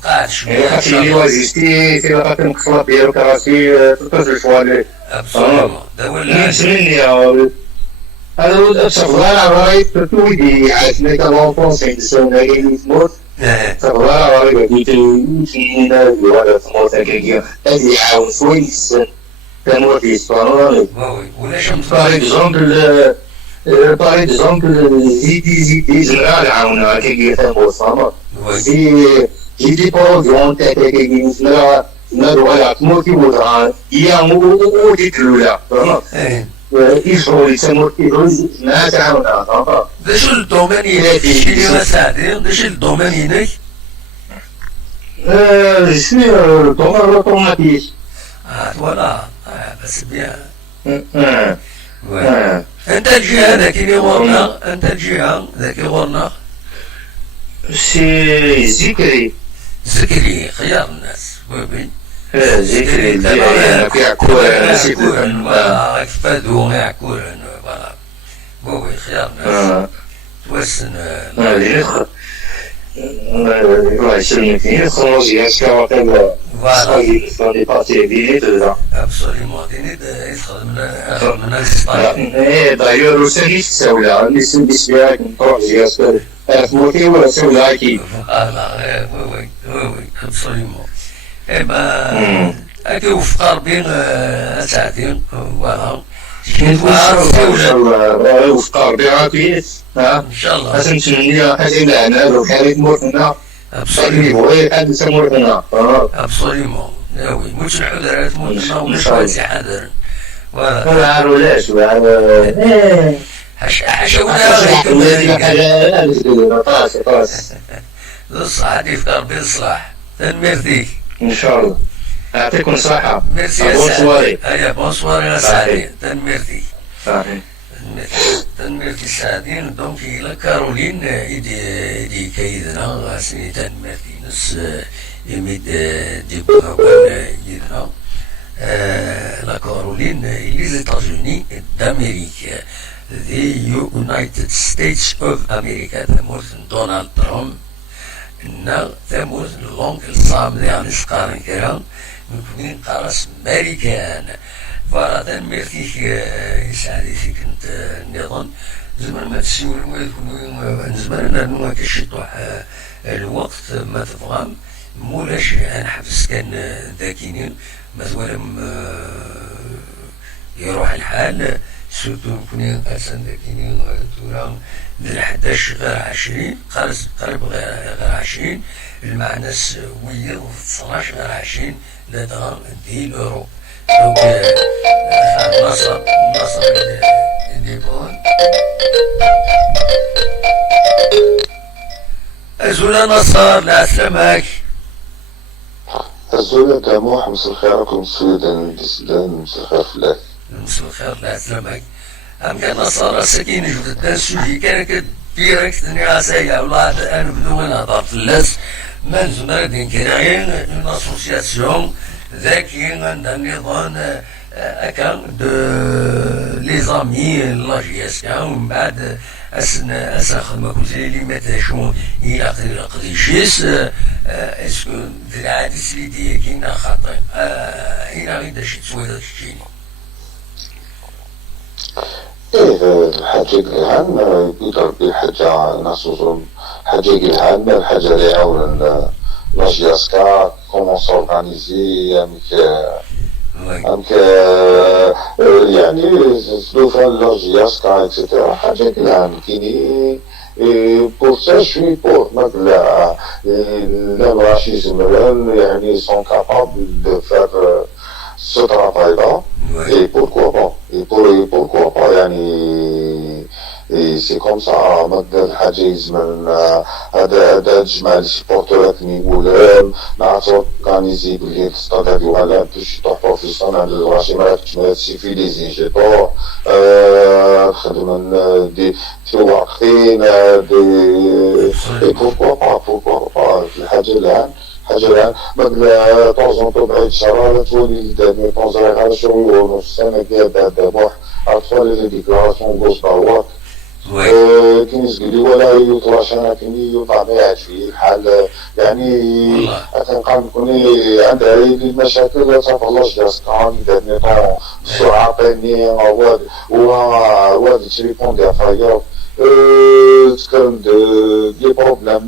قاعد شوية خاطرني واجستي في لقات نقصلا ديالو كراسي تلقى شوالي absolument سنية هذا شغلان رايت تويدي عاشنا كالونفونسي نسونا كي تموت شغلان رايت كيتينا ولا تموت كي هذه يعاون شوي السن كانوا في إسبانيا par exemple زيدي جنرال عاونا كي يفهموا الصمت زيدي بروجون تاكي كي نسمع نادو على تموتي وطعان يامو وتتلولا يشعر يسمو كيدوز ما تعاونا داش الدومين يناك شيني مساعدين داش الدومين يناك Je suis dans l'automatique. Ah, voilà. Ah, bah, c'est bien. Ouais. Ouais. أنت الجهة ذاك اللي غورنا، أنت الجهة ذاك اللي غورنا. C'est Zikri. زكري خيار الناس. وي وي. Zikri ديالي في عكورة نسيت فوالا كفادو غير عكورة فوالا. وي وي خيار الناس. توسن. Ouais, c'est une chronologie, c'est quand même dans les parties vides dedans. Absolument. يدخل من السطح. Et d'ailleurs, au service, c'est là, les syndicats qui ont dit que موتي ولا سولا أكيد. فوالا وي وي وي وي absolument. Eh ben, هاكي وفق ربي ساعتين فوالا. إن شاء الله وفق ربي عافية. إن شاء الله. حسن تمنية حسن لعنا لو كانت موتنا. Absolument. حد موتنا. Absolument. Oui, مش الحذرات موتنا ومش غادي حذر. فوالا. ما عارفولاش حاشا الصح هادي في ربي الصلاح. تنميرتيك. إن شاء الله. يعطيكم الصحة. ميرسي يا سعدي. هيا بونسوار يا سعدي. تنميرتيك. صحيح. تنميرتي سعدين دونك إلى كارولين إيدي كيدنا سني تنميرتي نس يميد ديبوغان يدنا لا كارولين إلي ليتاجوني d'Amérique. The United States of America تمورثن دونالد ترامب إن تمورثن لونكل صامد يعني سقارن كرام ممكن قارس أمريكان فوالا تنميرتيك يسعدي فيك انت النظام زمان ما تسيول ويكون زمان انا كشطوح الوقت ما تفهم مولاش نحبس كان ذاكينين مثلا يروح الحال سورتو نكوني أسان ذاكينين تورا من 11 غير 20 قرب غير 20 المعناس ويا 12 غير 20 لدى دي الأورو دونك نصر يديبون أزولا نصر لا سماك الزولة داموح مسا الخيركم السودان الإسلام مسا الخير فلاك مسا الخير لا سماك أم كان نصر سكين جدد السوجي كان ديريكت نياسيا ولا أنا بدون هضر فلاس من زمردين كراين une association ذاكي عندها نظام أكان لي زامي لاجياسيا ومن بعد أسن خدمة كوزيلي متاشون إلى قديشيس اسكو ذرعات سليدية كينا خاطئ إلى غيدا شي تسويدا تشيني إيه الحاجة الهام يقدر بالحاجة ناسوزون حاجة الهام الحاجة اللي عاون لاجياسكا كومون سورغانيزي أمك يعني سلوفا لاجياسكا إكسيتيرا حاجة الهام كيني pour ça je suis pour l'anarchisme يعني ils sont capables de faire ce travail-là et pourquoi pas pourquoi pas يعني c'est comme ça مبدا الحاجة يزمن هذا تجمع لي سيبورتورات اللي يقول نعرفو كانيزي بلي تصطاد هادي ولا باش يطوح بروفيسيونال راسي ما تجمع سيفيليزي جيتو خدمن دي واقفين دي pourquoi pas الحاجة الآن مبدا طوزونطو بعيد شرارة تولي لدادني طوزري غير شغل ونص سنة كيا دابوح أطفال اللي ديكلاراسيون غوص داروات كاين يزقلي ولا يطلعش انا كاين يوضع ما يعرفش الحال يعني كنقال نكوني عندها المشاكل تفضلش جاسكان دادني طون بسرعة طيني واد تليفون ديال فاير تكرم دي بروبلام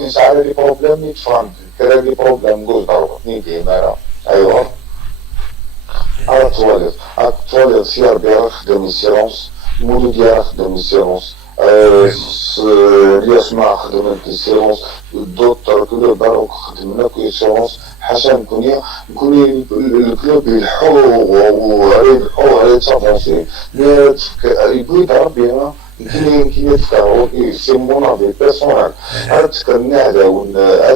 يسعى لي بروبلام يتفهم كرا لي بروبلام غوز ضربتني ديما ايوا التواليت سيار بيها خدم سيلونس مولي ديالها خدم سيلونس اللي اسمها خدمت سيلونس الدكتور كله باروك خدمنا كل سيلونس حاشا نكوني الكلوب يلحو وعليه تافونسي يبغي يضرب بينا كي يتفكروا سي مون افي بيرسونال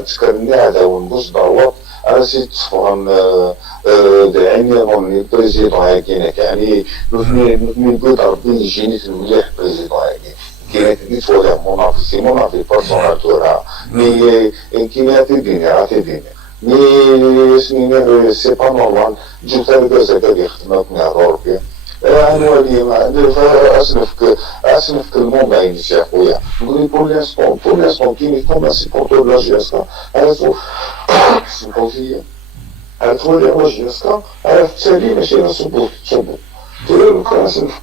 تذكرني هذا ونبوش ضروات على سي تفهم يعني روني بريزيدون هاكينك يعني نثني قلت ربي يجيني المليح بريزيدون هاكي كاين نيت فولي مون افي سي مون افي بيرسونال تورا مي كاين في الدنيا مي سنين سي با نورمال جوت هذا زاد اللي خدمت مع ربي انا ولي اسنفك الموند عيني يا خويا نقول بور لانستون كيما يكون سيبورتور لا جيسكا انا سمحوا لي انا تولي لا جيسكا انا التالي ماشي نصبو تقول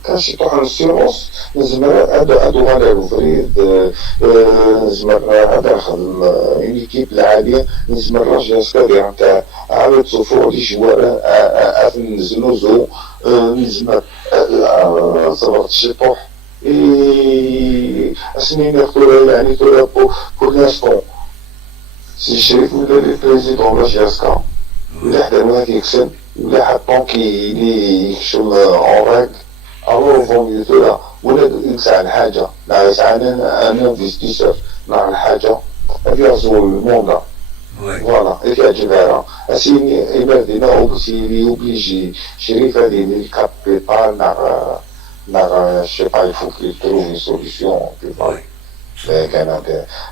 كان شي طاح السيرونس نزمر هادو غادي فريد نزمر هذا خدم ليكيب العاليه نزمر لا جيسكا ديال تاع عاود صفور لي جوار افن نزنوزو نزمر صبرت شي طوح اسنين يقولوا يعني تقول بور لانستون سي شريف ولا لي بريزيدون لا جيسكا ولا حدا ما كيكسب ولا حطون كي يكشم اون الو فون يوتيوب ولا يسعى الحاجه لا يسعى انا انفستيسور مع الحاجه هذه رزول الموند فوالا اللي كيعجبها اسيني ايماردينا اوبسيلي اوبليجي شريف هذه الكابيتال مع شي با يفو كي تروفي سوليسيون كان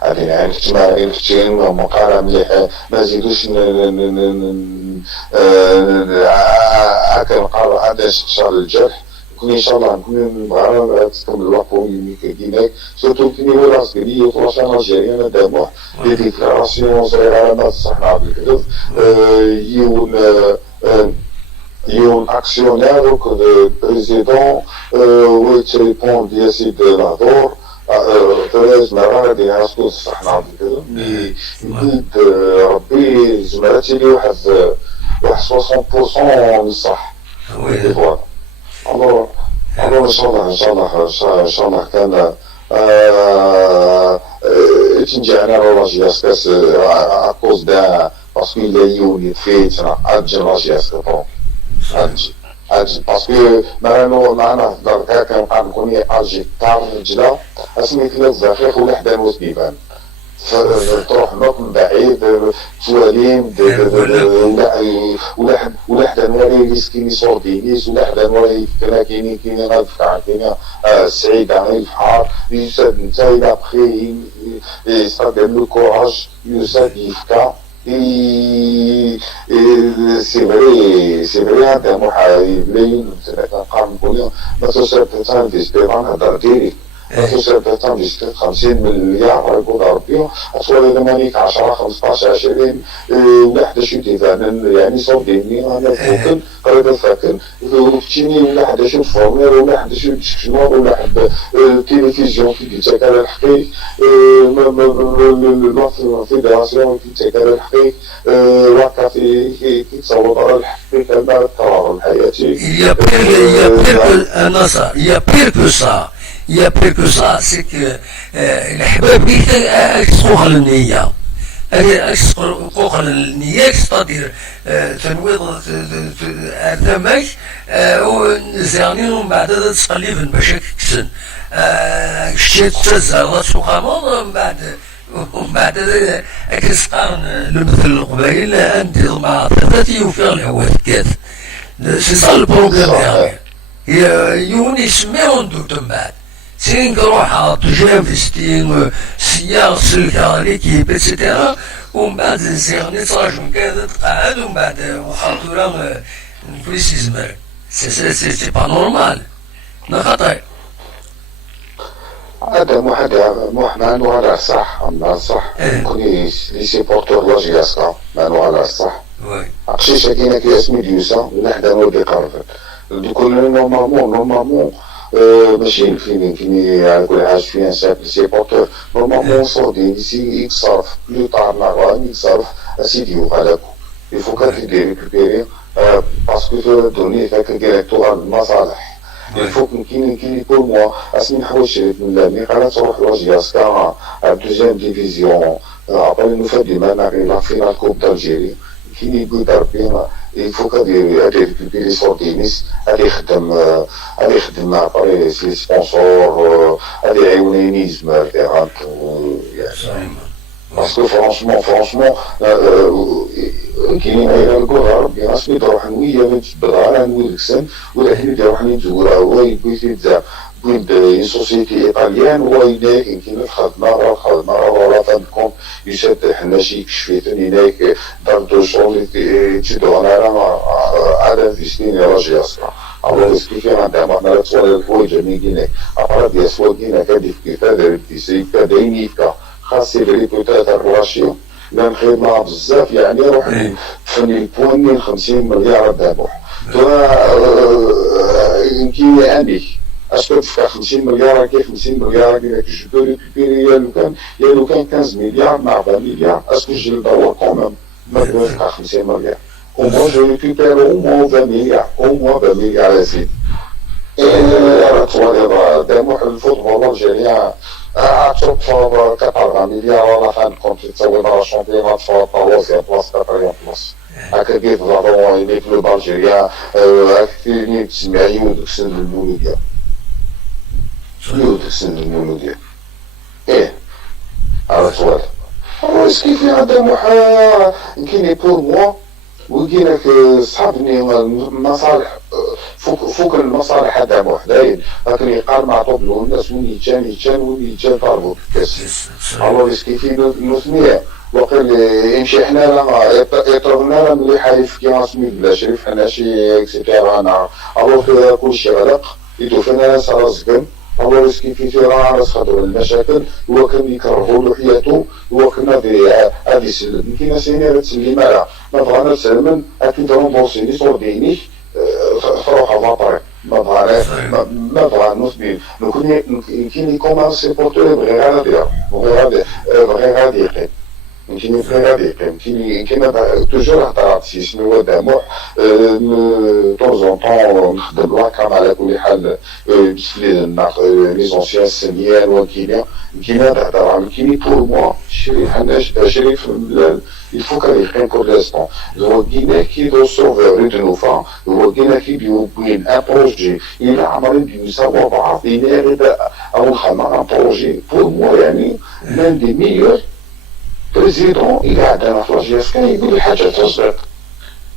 هذه عرفت ما عرفتي مقارنة مليحة ما زيدوش هكا نقارن هذا استشار الجرح نكون ان شاء الله نكون نبغى تكمل لابومي كيما سورتو كيما هو العسكري وطلاشان الجيريان داموح دي ديكلاراسيون صغيرة ما تصحنا بالكذب يون اكسيونير كو بريزيدون ويتريبون دياسيد لادور ثلاث مرات يعرفوا صحنا بالكذب مي يقول ربي زمراتي لي واحد 60% من الصح فوالا alors ان شاء الله كان تنجي انا راجياس كاس اكوز دا باسكو لا يوني فيت اجي راجياس طون اجي باسكو معنا دركا كنبقى نكون اجي كار رجلا اسمي ثلاث زخيخ ولا حدا موت بيبان تروح نوط من بعيد تواليم ولا حدا نوري يسكيني صوردينيس ولا حدا نوري كنا كاينين غادفكا كاينين سعيد عن البحر يساد نتا الى بخي يستخدم لو كوراج يساد يفكا سي فري هذا محايد لين كنقارن نقول ما توصل تاع فيسبيران هضر ديريكت توصل تاع فيسبيران 50 مليار يقول ربي اصلا اذا مانيك 10 15 20 ولا 11 ديفان يعني صوبيني انا فوكن قريب الفاكن وفتيني ولا 11 فورمير ولا 11 ديسكشنور ولا حد تلفزيون كي قلت على الحقيق الفيدراسيون كي على الحقيق واقع في تصوت على الحقيق كما القرار الحياتي Il y a pire que ça, c'est que الحباب تسوق للنية تسوق للنية c'est-à-dire تنويض الدمج ونزعني ومن بعد تسقلي في المشاكل كسن شتيت تزال تسوق ومن بعد كتسقارن المثل القبائل عندي مع ثلاثة وفيها الهوات كات سي سا البروبليم يعني يوني يسميهم دوك من بعد سين كروحها تجافستين سياغ سلكة ليكيب اتسيتيرا ومن بعد نسيغني تراجم كذا تقعد ومن بعد وخاطورا نفليس يزمر سي با نورمال نا خطاي هذا محمد وهذا صح أما صح كوني لي سيبورتور لا جياسكا مانو على الصح عقشيشة كاينة كي اسمي ديوسا ولا حدا نودي قرفت دوك نورمالمون ماشي فيني على كل حاجة في ان سامبل سيبورتور نورمالمون صوردين يتصرف بلو طار ناغوان يتصرف اسيديو هذاكو يفو كان تدير ريكوبيري باسكو دوني فاك ديريكتور المصالح الفوق كاين بور موا اسمي حوايج من لامي قالت تروح لوجياسكا دوزيام ديفيزيون ابري نو فا دي ماناري لا فينال كوب دالجيري كاين يقول ربي il faut qu'elle récupère les sorties, elle يخدم après les sponsors, elle يعاونينيزم parce que franchement كاين يقولها ربي راسي تروح نويا بالغالة نوي الكسن ولكن يروح نزورها هو يبغي يتزعم بوين اون سوسيتي ايطاليان وهناك يمكن الخدمة ولا فهمتكم يشد حنا شي كشفيتن هناك دار دو شغل تشدونا على فيستين راجي اصلا alors اسكي في عندها معنا تصور الحوايج اللي هناك ابار ديال سواقينا كادي في كيفا داير ديسي كاداينيكا خاصي بري بوتات الرلاسيون لا نخدمها بزاف يعني روح تفني البوان 50 مليار دابوح يمكن عندك اسكو تدفع 50 مليار كيف 50 مليار كي جو بو ريكوبيري يا لو كان 15 مليار مع 20 مليار اسكو جي ندور كومام ما تدفع 50 مليار au moins je récupère au moins 20 milliards يا سيدي دابوح الفوتبول الجيريان تشوف 80 مليار ولا فهمتكم تسوي برا الشامبيونات في طاووس بلاص 4 بلاص هكا كيف ضربوا لي كلوب الجيريان هكا تسمع يود سن المولودية يود سن المولودية على سؤال اسكي في دابوح كاين بور موا وكاينك صحابني المصالح فوق المصالح هذا وحدين لكن يقال مع طوبلو الناس وين يتشان ضربوا بالكاس الو كيفين نسميه وقيل يمشي حنا لا يطربنا ملي حالف كيما سمي بلا شريف حنا شي اكسيتيرا انا الو كلشي غلق يدوفنا ناس راسكن الو كيفين راه راس خاطر المشاكل هو كان يكرهوا له حياته هو كنا هذه سلم كاينه سينير تسلي مالا ما بغانا نسلمن اكيد رومبونسي لي صور ديني تروح على طريق ما بغا نصبي يمكن يكومونسي بورتو بغي غادي يقيم يمكن توجور هضرات في شنو داموح طون طون نخدم لاكام على كل حال لي زونسيان السنيان وكاين تهضر كاين بور موا شريف il faut qu'elle ait un coup d'instant. Le Guinée qui doit sauver de nos femmes, le Guinée qui doit un projet, il a amené du savoir, il est un projet. Pour moi, l'un des meilleurs présidents, il a dans la France, il dit الحاجة تصدق.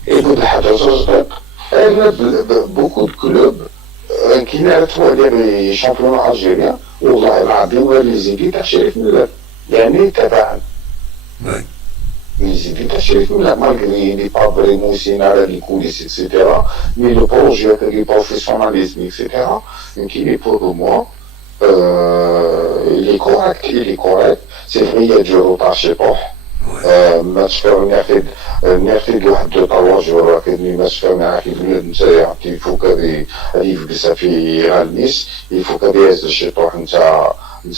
يقول الحاجة تصدق. Elle a beaucoup de clubs qui n'arrêtent les championnats algériens, والله العظيم les équipes تاع شريف ملال. يعني تبعا. Les équipes chefs, malgré il n'est pas vraiment scénario, les coulisses, etc. Mais le projet, le professionnalisme, etc. Donc il est pour moi, il est correct. C'est vrai, il y a du retard chez Port. Match fermé à fait, de واحد 2-3 jours, match fermé à fait, il faut que des livres que ça fait à Nice, il faut que des chez Port, نتا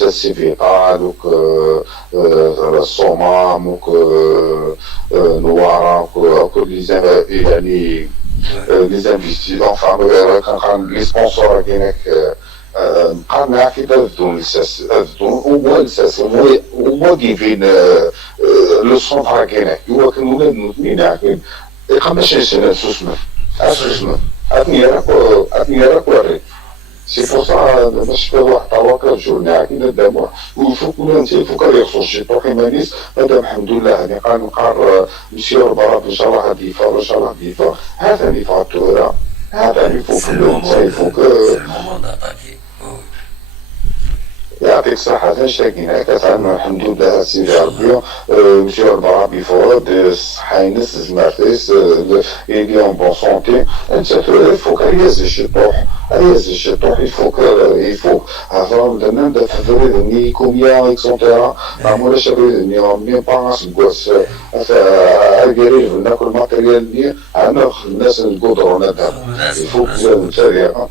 السيفيقا دوك الصومام وك نوارا وكل يعني لي زانفيستيسمون انفان كان لي سبونسور كاينك نقال معاك كي تبدو لساس هو لساس هو كيفين لو سونتر كاينك هو كان ولاد مثنين عاكين ماشي سنة سوسمن أثني راك وري C'est pour ça que je fais voir que je journée à une dame où il faut qu'on ait reçu pour humaniste madame alhamdoulilah يعني قال monsieur ربنا ان شاء الله غادي يفا ان شاء الله غادي يفا هذا اللي فاتوره هذا اللي فوق يعطيك الصحة تنشاكينا كتعلم الحمد لله سيدي ربي monsieur ربنا بيفورد الصحة ينس زمارتيس il est en bonne santé il faut qu'il y ait il faut avant de même de faire des combien etc moi je savais ni en bien pas نقص أجري ناكل ماتريال دي أنا الناس القدرة ندها il faut que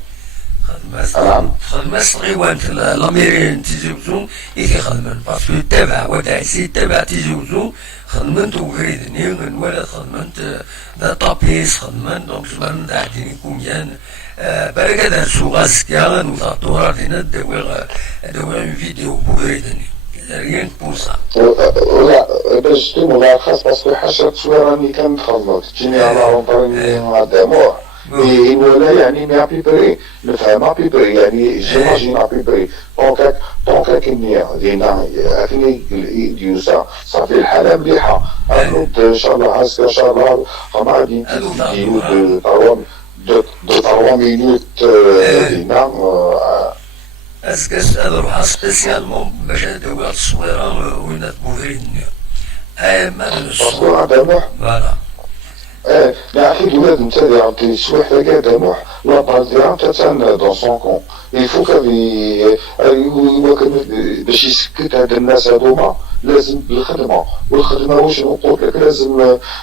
نسرع خدمة صغيرة في الأميرين تيجوزو إذا خدمة باسكو تابع وداعسي تابع تيجوزو خدمة وغريدني ولا خدمة طابيس خدمة دونك زمان داعدين كوميان بركة دا سوغاس كيان وطاطورا دينا داوي فيديو بوغريدني rien que pour ça. justement la trace parce que chaque fois راني كنتخلط تجيني على رونطريني مع دموع et ولا يعني مي ابيبري نفهم ابيبري يعني جيماجين ابيبري طونكاك النية دينا اثني ديوسا صافي الحالة مليحة نوض ان شاء الله حاسك ان شاء الله غادي نديرو دو 3 minutes دينا اسكس اروح سبيسيالمون باش ندوي التصويره وين تبوفرين ما الصورة دموع فوالا mais après ولاد نتا عطي سواح كاع دموع لا باز ديالها تتان دون سون كون يفو كافي باش يسكت هاد الناس هادوما لازم بالخدمة والخدمة واش نقول لك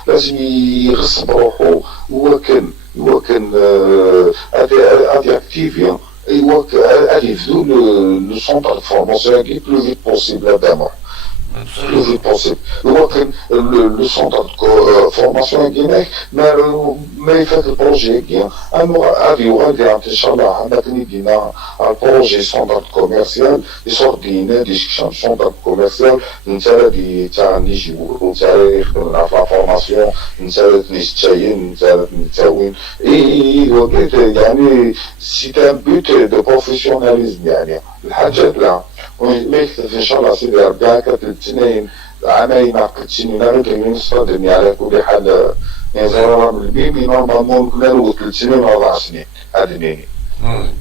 لازم يغصب روحو هو كان هادي اكتيفيا غادي يفدو لو سونتر دو فورماسيون كي بلو فيت بوسيبل à دموع le plus possible. Le centre de formation à Guinée, mais il fait le projet qui a Inch'Allah, un projet centre commercial, des sortes de discussions centre commercial, une série de niveaux, la formation, une série de nichaïen, une série de et c'est un but de professionnalisme, الحاجات لا ما يكتفي ان شاء الله سيدي ربي هكا 3 سنين عامين عقد سنين غير نصدمني على كل حال نظرا من البيبي نورمالمون كنا نقول 3 سنين 4 سنين هادني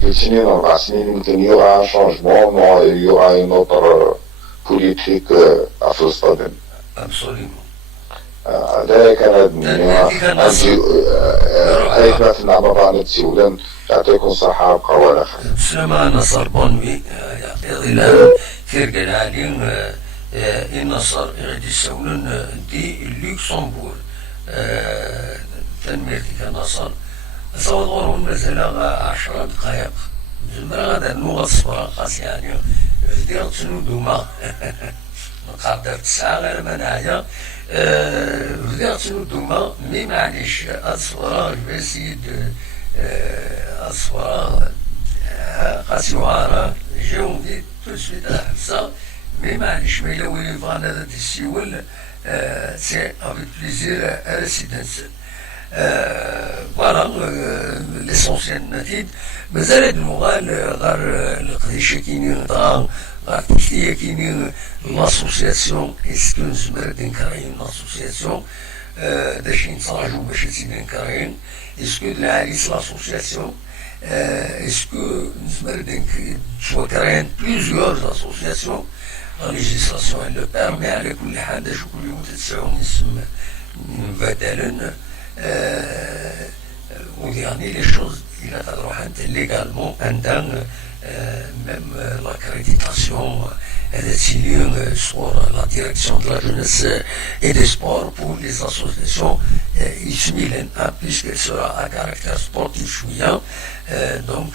3 سنين 4 سنين يمكن يوغا شونجمون يوغا اون اوتر بوليتيك في الصدم ابسوليمون هذا كان عندي هيك مثلا بابا نتسولن يعطيكم الصحة وبقاو على خير. سلامة نصر بونوي يعطي الله خير قال النصر غادي يسولن دي لوكسمبور تنمية ديك نصر صورهم مازال 10 دقائق زعما غادا اللغة الصفراء خاص يعني دير تنودوما نقدر 9 غير منايا دير تنودوما مي معليش الصورة جباسي الصورة قاسيوارا جاوندي تو سويت حفصة مي معليش ما إلا وين يبغى هذا السيول سي افيك بليزير ريسيدنس فوالا ليسونسيال نتيد مازال هاد اللغة غير القديشة كاينين غير تكتية كاينين لاسوسياسيون اسكو نزمر نكرين لاسوسياسيون داش نتراجعو باش نزيد نكرين اسكو العريس لاسوسياسيون اسكو نزمر نكرين بليزيور لاسوسياسيون لا ليجيسلاسيون لو بيرمي على كل حال داش كل يوم تتسعون اسم بدلا وديعني لي شوز إلا تروح أنت ليغالمون عندها même l'accréditation des signes sur la direction de la jeunesse et des sports pour les associations ismilen, puisqu'elle sera à caractère sportif chouïa, donc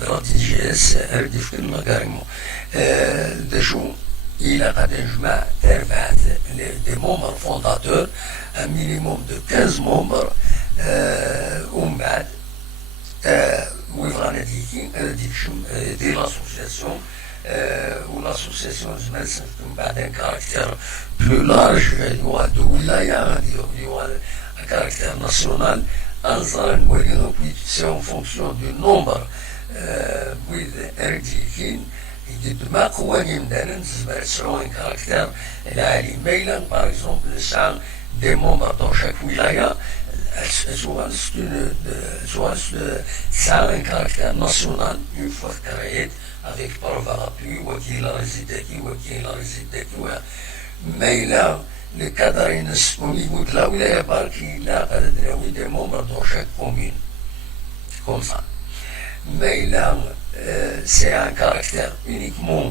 de la DGS RDF carrément. De jour, il a des membres fondateurs, un minimum de 15 membres, de l'association ou l'association a un caractère plus large, il y aura de wilaya, il y aura un caractère national, c'est en fonction du nombre ما قوانين دارن selon un caractère العالي par exemple des membres dans chaque wilaya ça a un caractère national une fois créé avec preuve à l'appui وكيل رزيدكي وكيل رزيدكي mais là le cadre au niveau de la wilaya barki là des membres dans chaque commune comme ça mais là c'est un caractère uniquement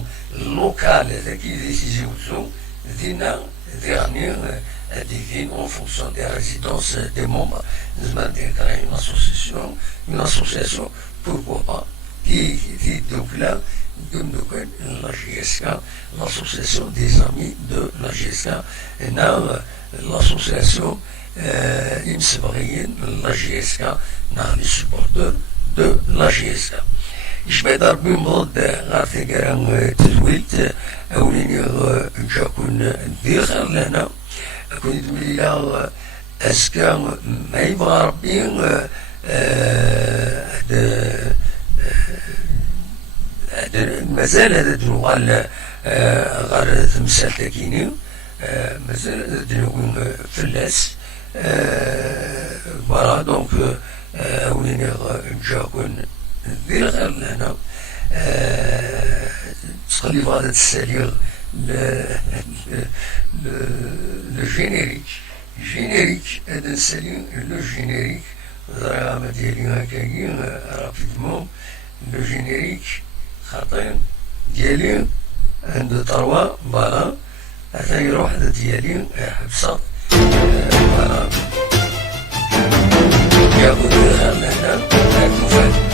local qui décide divine en fonction des résidences des membres. Nous avons créé une association, pourquoi pas, qui donc là, la GSK, l'association des amis de la GSK, et l'association IMSBRIN, la GSK, les supporters de la GSK. يشبه ضربي مضاد غارتي كان تزويت أوليني جاكون ديخر لنا كنت مليا أسكا ما يبغى ربي مازال هذا دنوال غار تمثال تاكيني مازال هذا دنوال فلاس فوالا دونك أوليني جاكون ندير غير لهنا تخلي غادي تسالي لو جينيريك هذا نسالي لو جينيريك الدراما ديالي هكاكي رابيدمون لو جينيريك خاطر ديالي عندو تروا فوالا حتى يروح هذا ديالي حبسة فوالا ياخد غير لهنا هاك